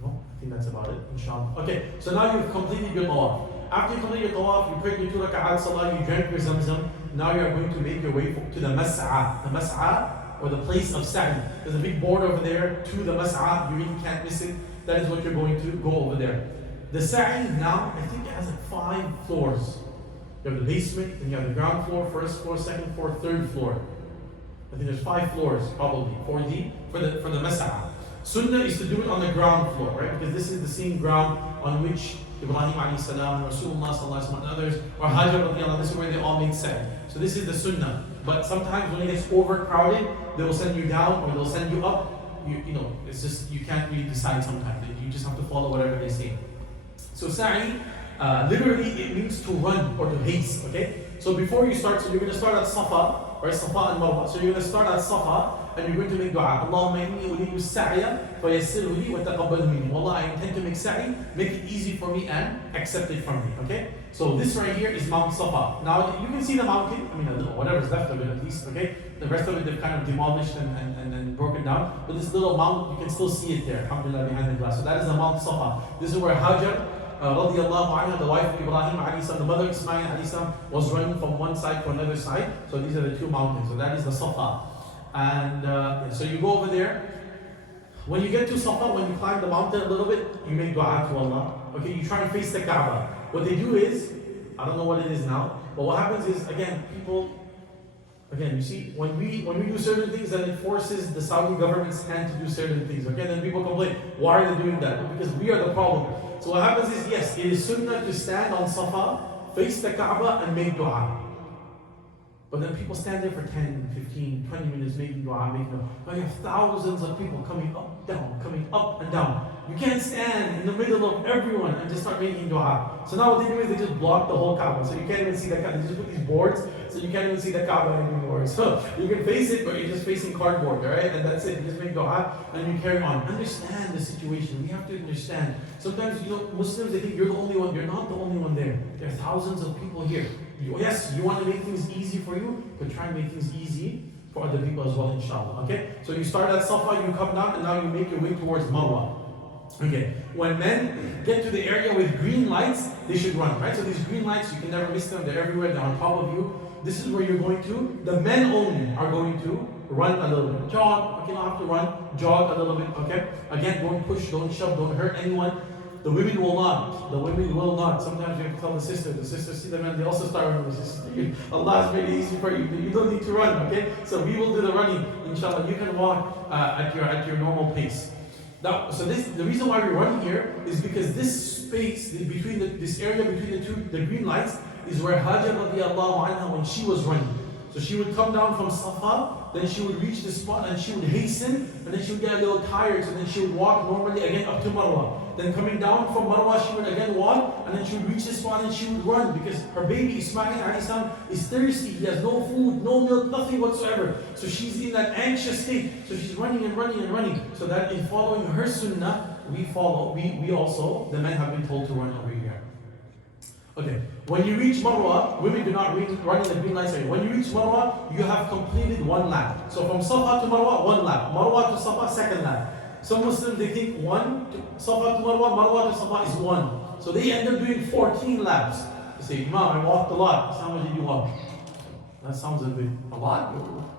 No, I think that's about it, inshallah. Okay, so now you've completed your tawaf. After you complete your tawaf, you prayed your 2 raka'at salah, you drank your zamzam. Now you are going to make your way to the mas'a. The mas'a, or the place of sa'i. There's a big board over there to the mas'a. You really can't miss it. That is what you're going to go over there. The sa'i now, I think it has like 5 floors. You have the basement, then you have the ground floor, first floor, second floor, third floor. I think there's 5 floors probably for the mas'a. Sunnah is to do it on the ground floor, right? Because this is the same ground on which Ibrahim alayhi salam, Rasulullah sallallahu alaihi wasallam, and others, or Hajar radiallahu, this is where they all make sa'i. So this is the sunnah. But sometimes when it gets overcrowded, they will send you down or they'll send you up. It's just, you can't really decide sometimes. You just have to follow whatever they say. So sa'i, literally it means to run or to haste, okay? So before you start, so you're going to start at Safa, right? Safa and Marwa. So you're going to start at Safa and you're going to make dua. Allahumma inni uridu as-sa'ya fayassirhu li wa taqabbal minni. Wallah, I intend to make sa'i, make it easy for me and accept it from me. Okay? So this right here is Mount Safa. Now you can see the mountain, I mean whatever's left of it at least, okay? The rest of it they've kind of demolished and broken down. But this little mount, you can still see it there, alhamdulillah, behind the glass. So that is the Mount Safa. This is where Hajar, radiallahu anha, the wife of Ibrahim alayhi salam, the mother of Ismail alayhi salam, was running from one side to another side. So these are the two mountains. So that is the Safa. And so you go over there. When you get to Safa, when you climb the mountain a little bit, you make dua to Allah. Okay, you try and face the Kaaba. What they do is, I don't know what it is now, but what happens is, again, you see, when we do certain things, then it forces the Saudi government's hand to do certain things. Okay, then people complain, why are they doing that? Because we are the problem. So what happens is, yes, it is sunnah to stand on Safa, face the Kaaba, and make dua. But then people stand there for 10, 15, 20 minutes making dua, making dua. Now you have thousands of people coming up and down. You can't stand in the middle of everyone and just start making dua. So now what they do is they just block the whole Kaaba. So you can't even see the Kaaba. They just put these boards, so you can't even see the Kaaba anymore. So you can face it, but you're just facing cardboard, alright? And that's it. You just make dua and you carry on. Understand the situation. We have to understand. Sometimes, Muslims, they think you're the only one. You're not the only one there. There are thousands of people here. Yes, you want to make things easy for you, but try and make things easy for other people as well, inshallah. Okay? So you start at Safa, you come down, and now you make your way towards Marwa. Okay, when men get to the area with green lights, they should run, right? So these green lights, you can never miss them. They're everywhere. They're on top of you. This is where you're going to. The men only are going to run a little bit. Jog. Okay, you don't have to run. Jog a little bit. Okay? Again, don't push, don't shove, don't hurt anyone. The women will not. The women will not. Sometimes you have to tell the sister. The sisters see the men, they also start running. Allah has made it easy for you. You don't need to run, okay? So we will do the running, inshallah. You can walk at your normal pace. Now, so the reason why we're running here is because this space this area between the green lights is where Hajar radiallahu anha, when she was running. So she would come down from Safa, then she would reach the spot and she would hasten, and then she would get a little tired, so then she would walk normally again up to Marwa. Then coming down from Marwa, she would again walk, and then she would reach the spot and she would run, because her baby Ismail alayhi salam is thirsty. He has no food, no milk, nothing whatsoever. So she's in that anxious state. So she's running and running and running. So that in following her sunnah, we also, the men have been told to run over here. Okay, when you reach Marwa, women do not run in the green lights area. When you reach Marwa, you have completed one lap. So from Safa to Marwa, one lap. Marwa to Safa, second lap. Some Muslims, they think Safa to Marwa, Marwa to Safa is one. So they end up doing 14 laps. They say, Imam, I walked a lot. So how much did you walk? That sounds a lot.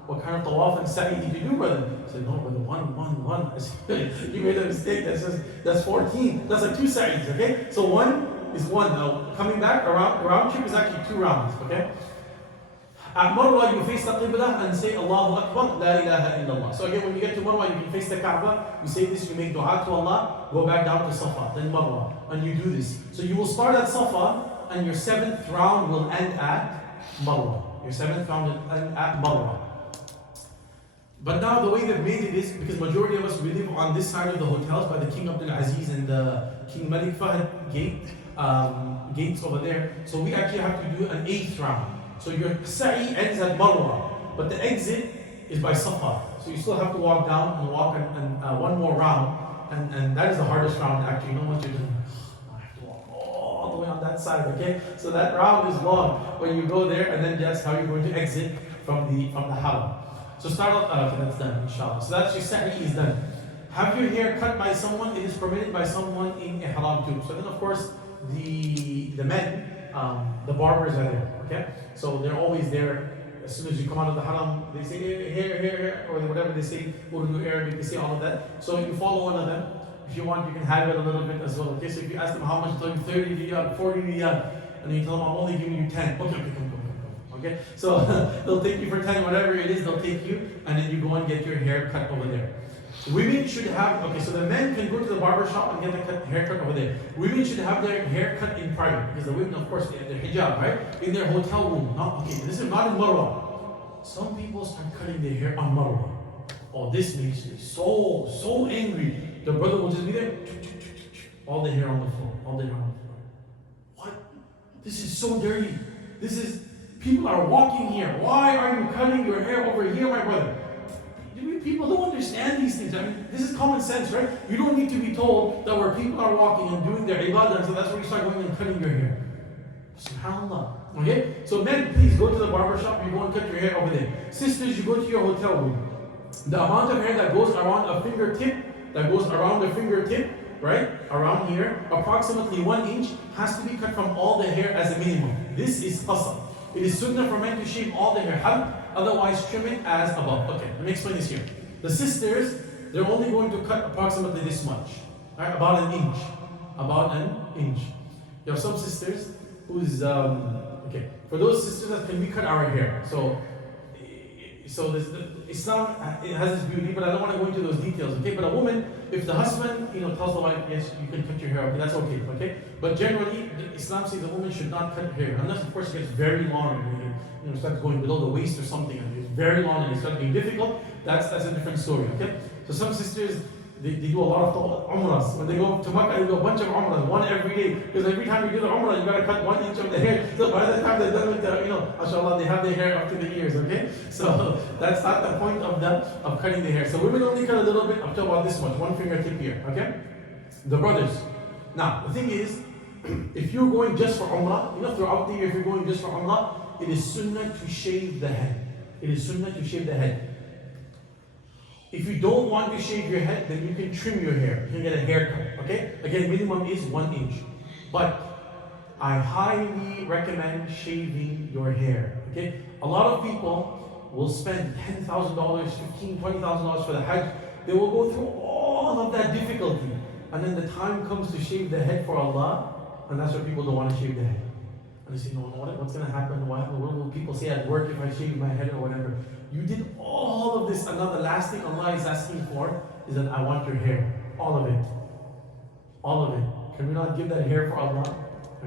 What kind of tawaf and sa'i did you do, brother? I said, no, brother, one. I said, you made a mistake. That's 14. That's like 2 sa'is, okay? So one is one. Now, coming back, round trip is actually 2 rounds, okay? At Marwa, you face the Qibla and say, Allahu Akbar, La ilaha illallah. So again, when you get to Marwa, you can face the Kaaba, you say this, you make dua to Allah, go back down to Safa, then Marwa, and you do this. So you will start at Safa, and your 7th round will end at Marwa. Your 7th round will end at Marwa. But now the way they've made it is, because majority of us, we live on this side of the hotels by the King Abdul Aziz and the King Malik Fahd gates over there. So we actually have to do an 8th round. So your sa'i ends at Marwa, but the exit is by Safa. So you still have to walk down and walk one more round, and that is the hardest round actually. Once you're done, I have to walk all the way on that side, okay? So that round is long when you go there, and then that's how you're going to exit from the Haram. So start off, okay, that's done, inshallah. So that's your sa'i is done. Have your hair cut by someone, it is permitted by someone in Ihram too. So then of course, the men, the barbers are there, okay? So they're always there. As soon as you come out of the haram, they say, here, or whatever they say, Urdu, Arabic, they say all of that. So you follow one of them. If you want, you can have it a little bit as well, okay? So if you ask them how much, tell you 30 riyal, 40 riyal, and you tell them, I'm only giving you 10. Okay, come. Okay? So they'll take you for 10, whatever it is, they'll take you, and then you go and get your hair cut over there. Women should have, okay, so the men can go to the barber shop and get the haircut over there. Women should have their hair cut in private, because the women, of course, they have their hijab, right? In their hotel room. This is not in Marwa. Some people start cutting their hair on Marwa. Oh, this makes me so angry. The brother will just be there, all the hair on the floor, What? This is so dirty. This People are walking here. Why are you cutting your hair over here, my brother? People don't understand these things. I mean, this is common sense, right? You don't need to be told that where people are walking and doing their ibadah, so that's where you start going and cutting your hair. SubhanAllah. Okay? So men, please go to the barber shop, you go and cut your hair over there. Sisters, you go to your hotel room. The amount of hair that goes around a fingertip, right? Around here, approximately 1 inch has to be cut from all the hair as a minimum. This is qasr. It is sunnah for men to shave all the hair, otherwise trim it as above. Okay, let me explain this here. The sisters, they're only going to cut approximately this much, right? About an inch. You have some sisters who's okay. For those sisters that can we cut our hair. So Islam, it has its beauty, but I don't want to go into those details. Okay, but a woman, if the husband tells the wife, yes, you can cut your hair. Okay, that's okay. Okay, but generally, Islam says a woman should not cut hair unless, of course, it gets very long and starts going below the waist or something, and it's very long and it starts being difficult. That's a different story. Okay, so some sisters. They do a lot of umrahs. When they go to Makkah, they do a bunch of umrahs, one every day. Because every time you do the umrah, you gotta cut 1 inch of the hair. So by the time they're done with mashallah, they have their hair up to the ears, okay? So that's not the point of cutting the hair. So women only cut a little bit up to about this much, 1 fingertip here, okay? The brothers. Now, the thing is, if you're going just for umrah, throughout the year, if you're going just for umrah, it is sunnah to shave the head. If you don't want to shave your head, then you can trim your hair. You can get a haircut, okay? Again, minimum is 1 inch. But I highly recommend shaving your hair, okay? A lot of people will spend $10,000, $15,000, $20,000 for the Hajj. They will go through all of that difficulty. And then the time comes to shave the head for Allah, and that's where people don't want to shave the head. And they say, no, what's going to happen? What will people say at work if I shave my head or whatever? You did all of this, and now the last thing Allah is asking for is that I want your hair. All of it. Can we not give that hair for Allah?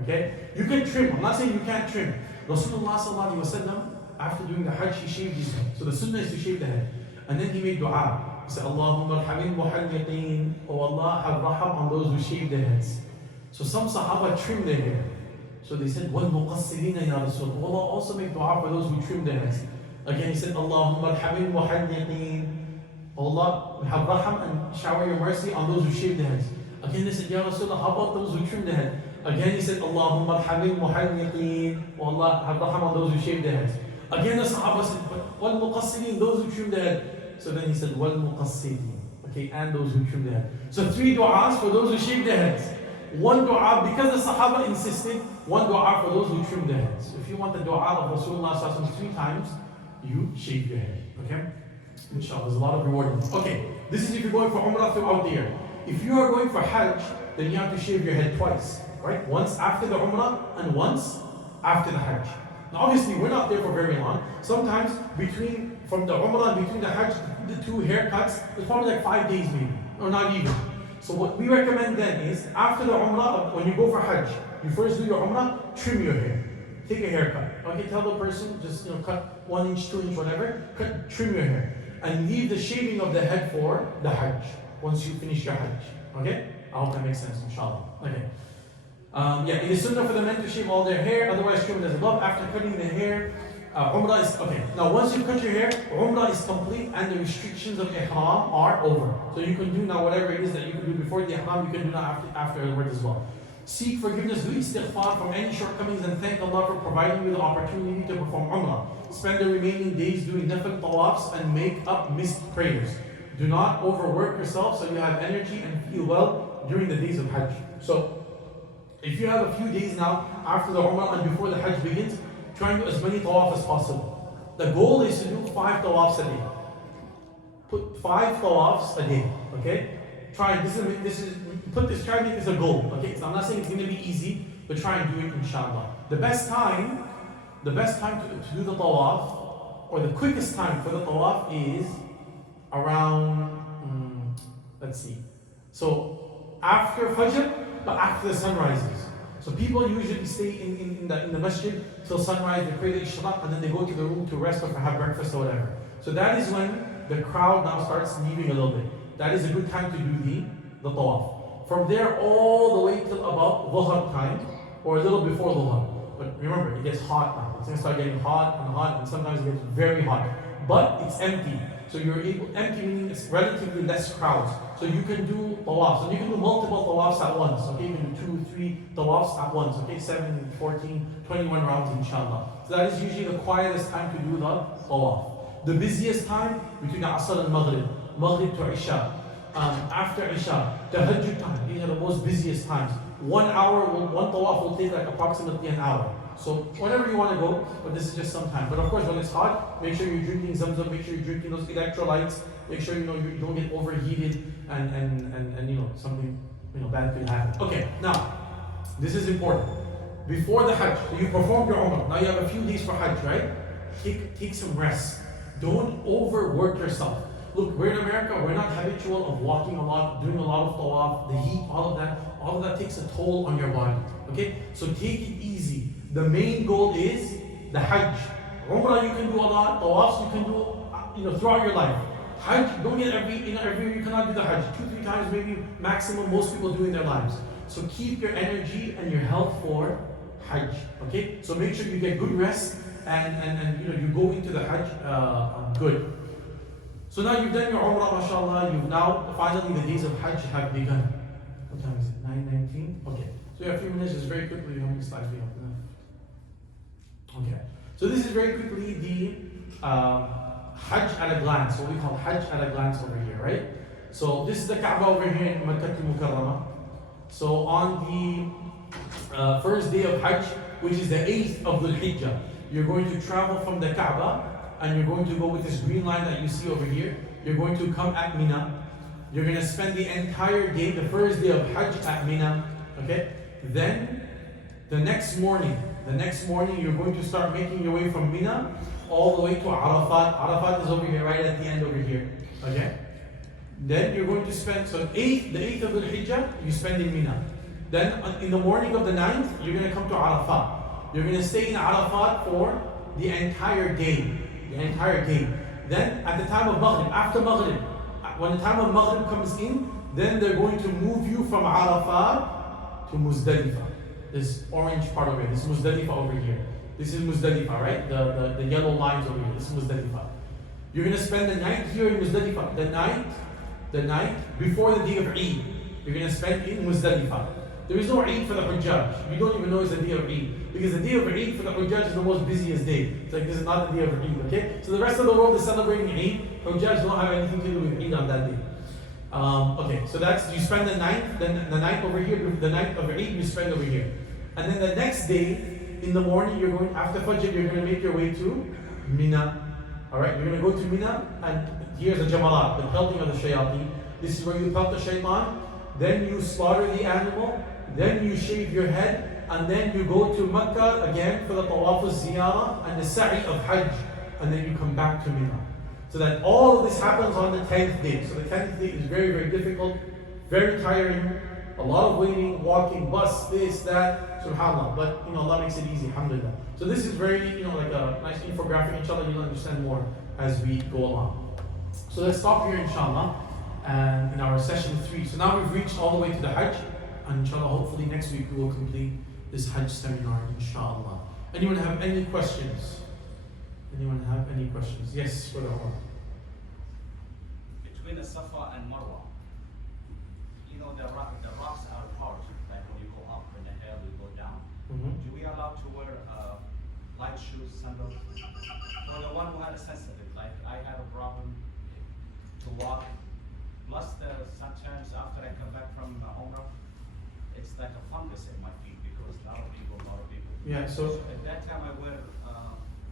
Okay? You can trim. I'm not saying you can't trim. Rasulullah sallallahu alaihi wasallam, after doing the Hajj, he shaved his head. So the sunnah is to shave the head. And then he made dua. He said, Allahumma arhamil muhalliqeen. Oh Allah, have raham on those who shave their heads. So some Sahaba trim their hair. So they said, wal muqassirina ya Rasul. Allah also make dua for those who trim their heads. Again, he said, Allahumma arhamil muhalliqeen. Allah, have raham and shower your mercy on those who shave their heads. Again, they said, Ya Rasulullah, how about those who trim their head? Again, he said, Allahumma arhamil muhalliqeen. Allah, have raham on those who shave their heads. Again, the Sahaba said, wal muqassirin, those who trim their head. So then he said, wal muqassirin. Okay, and those who trim their head. So 3 du'as for those who shave their heads. 1 dua, because the Sahaba insisted, 1 dua for those who trim their heads. So if you want the dua of Rasulullah 3 times, you shave your head. Okay? Inshallah, there's a lot of reward. Okay, this is if you're going for Umrah throughout the year. If you are going for Hajj, then you have to shave your head twice. Right? Once after the Umrah and once after the Hajj. Now obviously, we're not there for very long. Sometimes from the Umrah and between the Hajj, the 2 haircuts, it's probably like 5 days maybe, or not even. So what we recommend then is, after the Umrah, when you go for Hajj, you first do your Umrah, trim your hair. Take a haircut. Okay, tell the person, just cut 1 inch, 2 inch, whatever. Trim your hair. And leave the shaving of the head for the Hajj, once you finish your Hajj. Okay? I hope that makes sense, inshallah. Okay. It is sunnah for the men to shave all their hair, otherwise trim it as above. After cutting the hair, Umrah is, okay. Now once you cut your hair, Umrah is complete and the restrictions of Ihram are over. So you can do now whatever it is that you can do before the Ihram, you can do now afterwards as well. Seek forgiveness, do istighfar from any shortcomings, and thank Allah for providing you the opportunity to perform Umrah. Spend the remaining days doing nafil tawafs and make up missed prayers. Do not overwork yourself so you have energy and feel well during the days of Hajj. So, if you have a few days now after the Umrah and before the Hajj begins, try and do as many tawaf as possible. The goal is to do 5 tawafs a day. Put 5 tawafs a day, okay? Try and try and make this a goal, okay? So I'm not saying it's going to be easy, but try and do it, inshallah. The best time to do the tawaf, or the quickest time for the tawaf is around, let's see. So after Fajr, but after the sun rises. So people usually stay in the masjid till sunrise, they pray the Ishraq, and then they go to the room to rest or to have breakfast or whatever. So that is when the crowd now starts leaving a little bit. That is a good time to do the tawaf. From there all the way till about Dhuhr time, or a little before Dhuhr. But remember, it gets hot now. It's going to start getting hot and hot, and sometimes it gets very hot. But it's empty. So you're able, empty meaning it's relatively less crowds. So you can do tawafs. And you can do multiple tawafs at once. Okay, you can do 2, 3 tawafs at once. Okay, 7, 14, 21 rounds inshallah. So that is usually the quietest time to do the tawaf. The busiest time between Asr and Maghrib. Maghrib to Isha. After Isha, Tahajjud time. These are the most busiest times. 1 hour, one tawaf will take like approximately an hour. So whenever you want to go, but this is just some time. But of course, when it's hot, make sure you're drinking zamzam, make sure you're drinking those electrolytes, make sure you don't get overheated and something bad could happen. Okay, now this is important. Before the Hajj, so you performed your Umrah. Now you have a few days for Hajj, right? Take some rest. Don't overwork yourself. Look, we're in America, we're not habitual of walking a lot, doing a lot of tawaf, the heat, all of that takes a toll on your body. Okay? So take it easy. The main goal is the Hajj. Umrah you can do a lot, tawafs you can do throughout your life. Hajj, don't get every year you cannot do the Hajj. 2-3 times maybe maximum most people do in their lives. So keep your energy and your health for Hajj. Okay? So make sure you get good rest and you go into the Hajj good. So now you've done your Umrah, mashallah, you've now, finally the days of Hajj have begun. What time is it? 9:19? Okay. So we have a few minutes, just very quickly, how many slides we have left? Okay. So this is very quickly the Hajj at a glance, what we call Hajj at a glance over here, right? So this is the Kaaba over here in Makkah al-Mukarramah. So on the first day of Hajj, which is the 8th of Dhul Hijjah, you're going to travel from the Kaaba and you're going to go with this green line that you see over here. You're going to come at Mina. You're going to spend the entire day, the first day of Hajj at Mina. Okay? Then the next morning you're going to start making your way from Mina all the way to Arafat. Arafat is over here, right at the end over here. Okay? Then you're going to spend, the 8th of Dhul Hijjah, you spend in Mina. Then in the morning of the 9th, you're going to come to Arafat. You're going to stay in Arafat for the entire day. Then at the time of Maghrib, after Maghrib, when the time of Maghrib comes in, then they're going to move you from Arafat to Muzdalifah. This orange part over here, this is Muzdalifah over here. This is Muzdalifah, right? The yellow lines over here, this is Muzdalifah. You're going to spend the night here in Muzdalifah. The night before the day of Eid, you're going to spend in Muzdalifah. There is no Eid for the Hujjaj. You don't even know it's the day of Eid. Because the day of Eid for the Hujjaj is the most busiest day. It's like this is not the day of Eid, okay? So the rest of the world is celebrating Eid. Hujjaj don't have anything to do with Eid on that day. Okay, so that's, you spend the night, then the night over here, the night of Eid you spend over here. And then the next day, in the morning, after Fajr, you're going to make your way to Mina. Alright, you're going to go to Mina, and here's the Jamarat, the pelting of the Shayateen. This is where you pelt the shaitan, then you slaughter the animal, then you shave your head, and then you go to Makkah again for the Tawaf al-Ziyarah and the Sa'i of Hajj, and then you come back to Mina. So that all of this happens on the 10th day. So the 10th day is very, very difficult, very tiring, a lot of waiting, walking, bus, this, that, subhanAllah. But Allah makes it easy, alhamdulillah. So this is very, like a nice infographic. Inshallah, you'll understand more as we go along. So let's stop here, inshallah, and in our session 3. So now we've reached all the way to the Hajj, and inshallah, hopefully next week we will complete this Hajj seminar, inshallah. Anyone have any questions? Anyone have any questions? Yes, brother Omar. Between the Safa and Marwa, the rocks are hard, like when you go up and the hill will go down. Mm-hmm. Do we allow to wear light shoes, sandals? For the one who had a sensitive, like I had a problem to walk. Plus, sometimes after I come back from Umrah, it's like a fungus in my feet because a lot of people. Yeah, so at that time I wear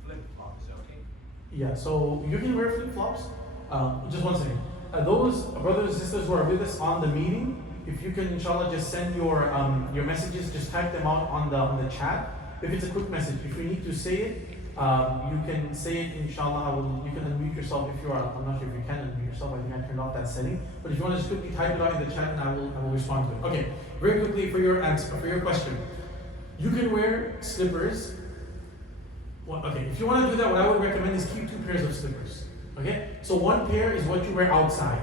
flip-flops, is it okay? Yeah, so you can wear flip-flops. Just one second. Those brothers and sisters who are with us on the meeting, if you can, inshallah, just send your messages, just type them out on the chat. If it's a quick message, if you need to say it, you can say it, inshallah. You can unmute yourself if you are. I'm not sure if you can unmute yourself. I think I turned off that setting. But if you want to just quickly type it out in the chat, and I will respond to it. Okay, very quickly for your answer, for your question. You can wear slippers. Well, okay, if you want to do that, what I would recommend is keep 2 pairs of slippers. Okay, so 1 pair is what you wear outside,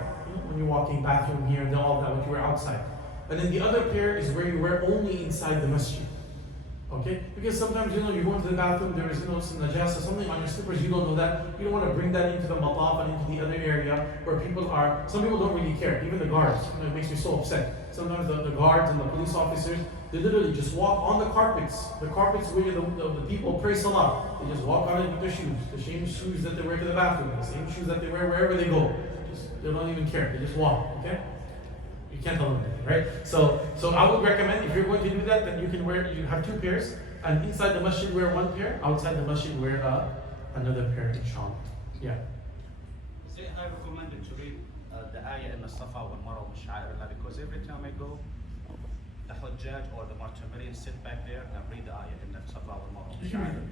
when you're walking, bathroom here and all that, what you wear outside. And then the other pair is where you wear only inside the masjid. Okay? Because sometimes, you go into the bathroom, there is, some najasa, something on your slippers, you don't know that. You don't want to bring that into the mataf and into the other area where some people don't really care, even the guards. It makes me so upset. Sometimes the guards and the police officers, they literally just walk on the carpets where the people pray salah. They just walk on it with their shoes, the same shoes that they wear to the bathroom, the same shoes that they wear wherever they go. They don't even care, they just walk, okay? You can't tell them anything, right? So I would recommend, if you're going to do that, then you have two pairs, and inside the masjid wear one pair, outside the masjid wear another pair, inshallah. Yeah. Is it high recommended to read the ayah in the Safa wal Marwa Sha'irullah? Because every time I go, the Hajjaj or the Mu'tamirian sit back there and read the ayah in the Safa wal Marwa Sha'irullah.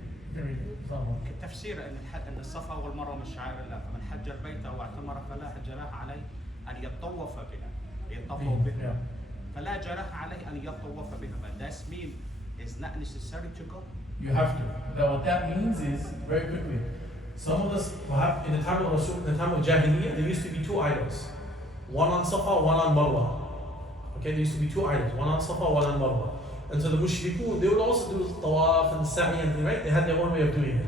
التفسير ان الصفا والمروه من شعائر الله فمن حج البيت او اعتمر فلا جناح عليه ان يطوف بها يطوف بها فلا جناح عليه ان يطوف بها. But that means it's not necessary to go. You have to. Now what that means is, very quickly, some of us, in the time of Rasul, in the time of Jahiliyyah, there used to be two idols. One on Safa, one on Marwa. Okay, there used to be two idols, one on Safa, one on Marwa. And so the mushrikun, they would also do tawaf and sa'i and things, right? They had their own way of doing it.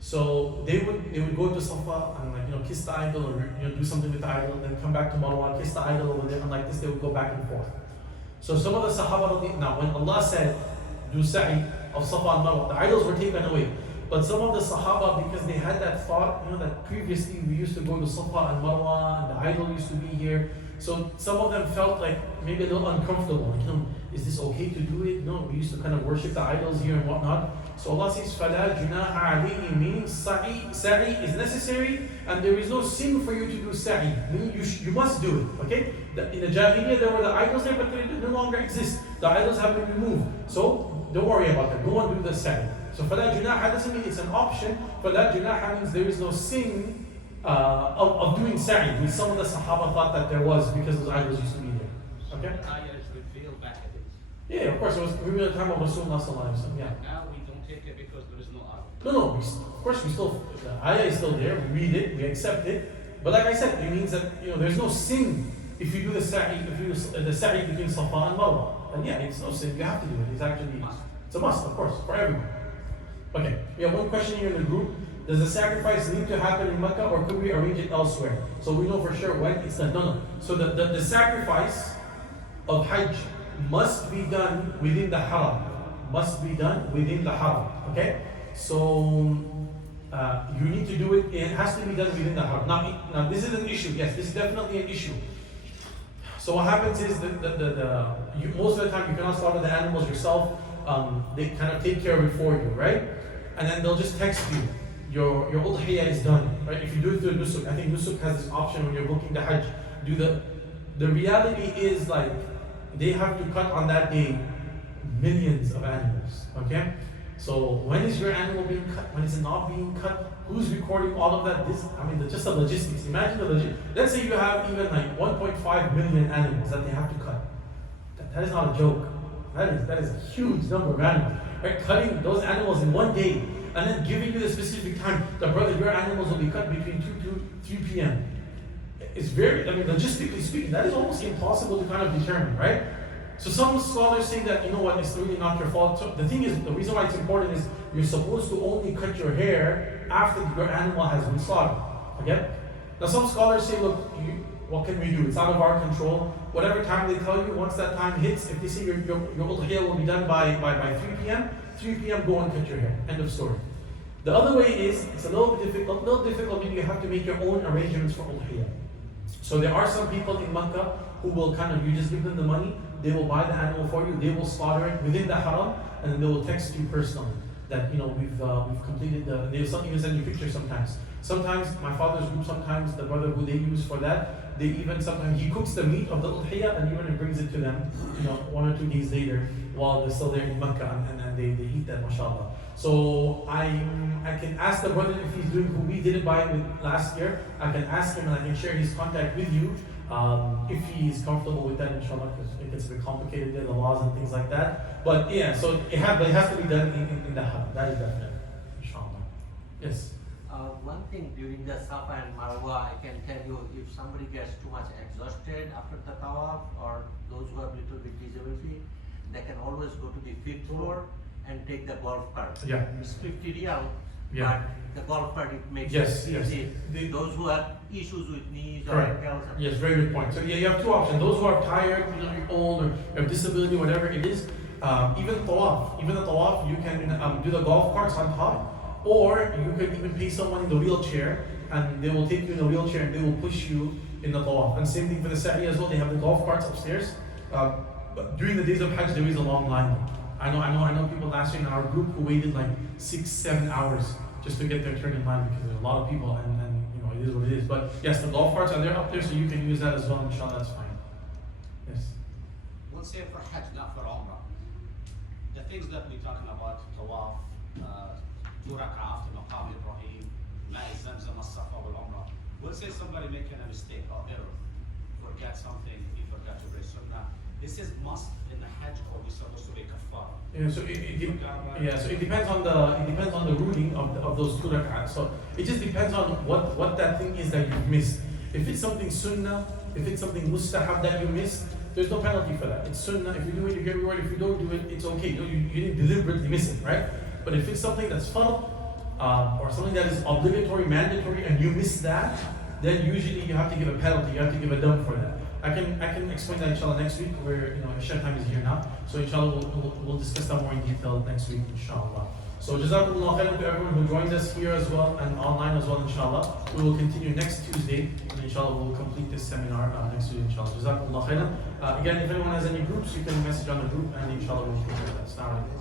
So they would go to Safa and kiss the idol or do something with the idol, and then come back to Marwa, kiss the idol over there, and like this they would go back and forth. So some of the Sahaba, now when Allah said do sa'i of Safa and Marwa, the idols were taken away. But some of the Sahaba, because they had that thought, that previously we used to go to Safa and Marwa and the idol used to be here. So some of them felt like maybe a little uncomfortable. Is this okay to do it? No, we used to kind of worship the idols here and whatnot. So Allah says, فَلَا جُنَاحَ عَلَيْهِ means sa'i is necessary, and there is no sin for you to do sa'i. Meaning you must do it. Okay? In the Jahiliyyah there were the idols there, but they no longer exist. The idols have been removed. So don't worry about that. Go and do the sa'i. So فَلَا جُنَاحَ doesn't mean it's an option. فَلَا جُنَاحَ means there is no sin of doing sa'i. I mean, some of the Sahaba thought that there was because those idols used to be there. Okay? The ayah is revealed back at it. Yeah, of course, it was during the time of Rasulullah sallallahu alaihi wasallam. Yeah. Now we don't take it because there is no ayah. No, of course we still, the ayah is still there, we read it, we accept it. But like I said, it means that, there's no sin if you do the sa'i, the sa'i between Safa and Marwa. And yeah, it's no sin, you have to do it. It's a must, of course, for everyone. Okay, we have one question here in the group. Does the sacrifice need to happen in Mecca, or could we arrange it elsewhere? So we know for sure when it's done. No. So the sacrifice of Hajj must be done within the haram. Okay? So you need to do it. It has to be done within the haram. Now this is an issue. Yes, this is definitely an issue. So what happens is most of the time you cannot slaughter the animals yourself. They kind of take care of it for you, right? And then they'll just text you, your udhiyah is done, right? If you do it through Nusuk, I think Nusuk has this option when you're booking the Hajj. The reality is like they have to cut on that day millions of animals. Okay? So when is your animal being cut? When is it not being cut? Who's recording all of that? Just the logistics. Imagine the logistics. Let's say you have even like 1.5 million animals that they have to cut. That is not a joke. That is a huge number of animals. Right? Cutting those animals in one day and then giving you the specific time. Your animals will be cut between 2 to 3 p.m. It's very, logistically speaking, that is almost impossible to kind of determine, right? So some scholars say that, it's really not your fault. So the thing is, the reason why it's important is you're supposed to only cut your hair after your animal has been slaughtered. Okay? Now some scholars say, look, what can we do? It's out of our control. Whatever time they tell you, once that time hits, if they say your udhiyah will be done by 3 p.m., go and cut your hair. End of story. The other way is, it's a little bit difficult, meaning you have to make your own arrangements for udhiyah. So there are some people in Makkah who will you just give them the money, they will buy the animal for you, they will slaughter it within the haram, and then they will text you personally that we've completed they'll even send you pictures sometimes. Sometimes my father's group, sometimes the brother who they use for that, sometimes he cooks the meat of the udhiyah and even brings it to them, 1 or 2 days later while they're still there in Makkah, and they eat that, mashallah. So I can ask the brother if he's doing who we did it by with last year. I can ask him and I can share his contact with you if he's comfortable with that, inshallah, because it gets a bit complicated there, the laws and things like that. But yeah, so it has to be done in the haram. That is definite, inshallah. Yes. One thing during the Safa and Marwa, I can tell you, if somebody gets too much exhausted after the tawaf, or those who have little bit disability, they can always go to the 5th floor and take the golf cart. Yeah. It's 50 riyal, Yeah. but the golf cart it makes Yes, it yes. easy. Those who have issues with knees or Correct. ankles. Yes, very good point. So yeah, you have two options. Those who are tired, you're old, or you have disability, whatever it is, even the tawaf, you can do the golf carts on top, or you could even pay someone in the wheelchair, and they will take you in the wheelchair and they will push you in the tawaf. And same thing for the sa'i as well. They have the golf carts upstairs. But during the days of Hajj, there is a long line. I know people last year in our group who waited like 6-7 hours just to get their turn in line because there's a lot of people and it is what it is. But yes, the golf carts are there up there, so you can use that as well. Inshallah, that's fine. Yes. We'll say for Hajj, not for Umrah. The things that we're talking about, Tawaf, 2 rak'ah after Maqam Ibrahim, Ma'i Zamzam, As-Safa wal Umrah. We'll say somebody making a mistake or error, forget something, he forgot to pray Sunnah. This is must in the Hajj, or we supposed to be kafara. Yeah, so it depends on the ruling of those 2 rak'ahs. So it just depends on what that thing is that you've missed. If it's something sunnah, if it's something mustahab that you missed, there's no penalty for that. It's sunnah. If you do it, you get reward. If you don't do it, it's okay. You didn't deliberately miss it, right? But if it's something that's fard, or something that is obligatory, mandatory, and you miss that, then usually you have to give a penalty. You have to give a dam for that. I can explain that inshallah next week, where Isha time is here now. So inshallah we'll discuss that more in detail next week, inshallah. So jazakumullah khairan to everyone who joined us here as well and online as well, inshallah. We will continue next Tuesday, and inshallah we'll complete this seminar next week, inshallah. Jazakumullah khairan. Again, if anyone has any groups, you can message on the group, and inshallah we'll share that. Assalamu alaikum.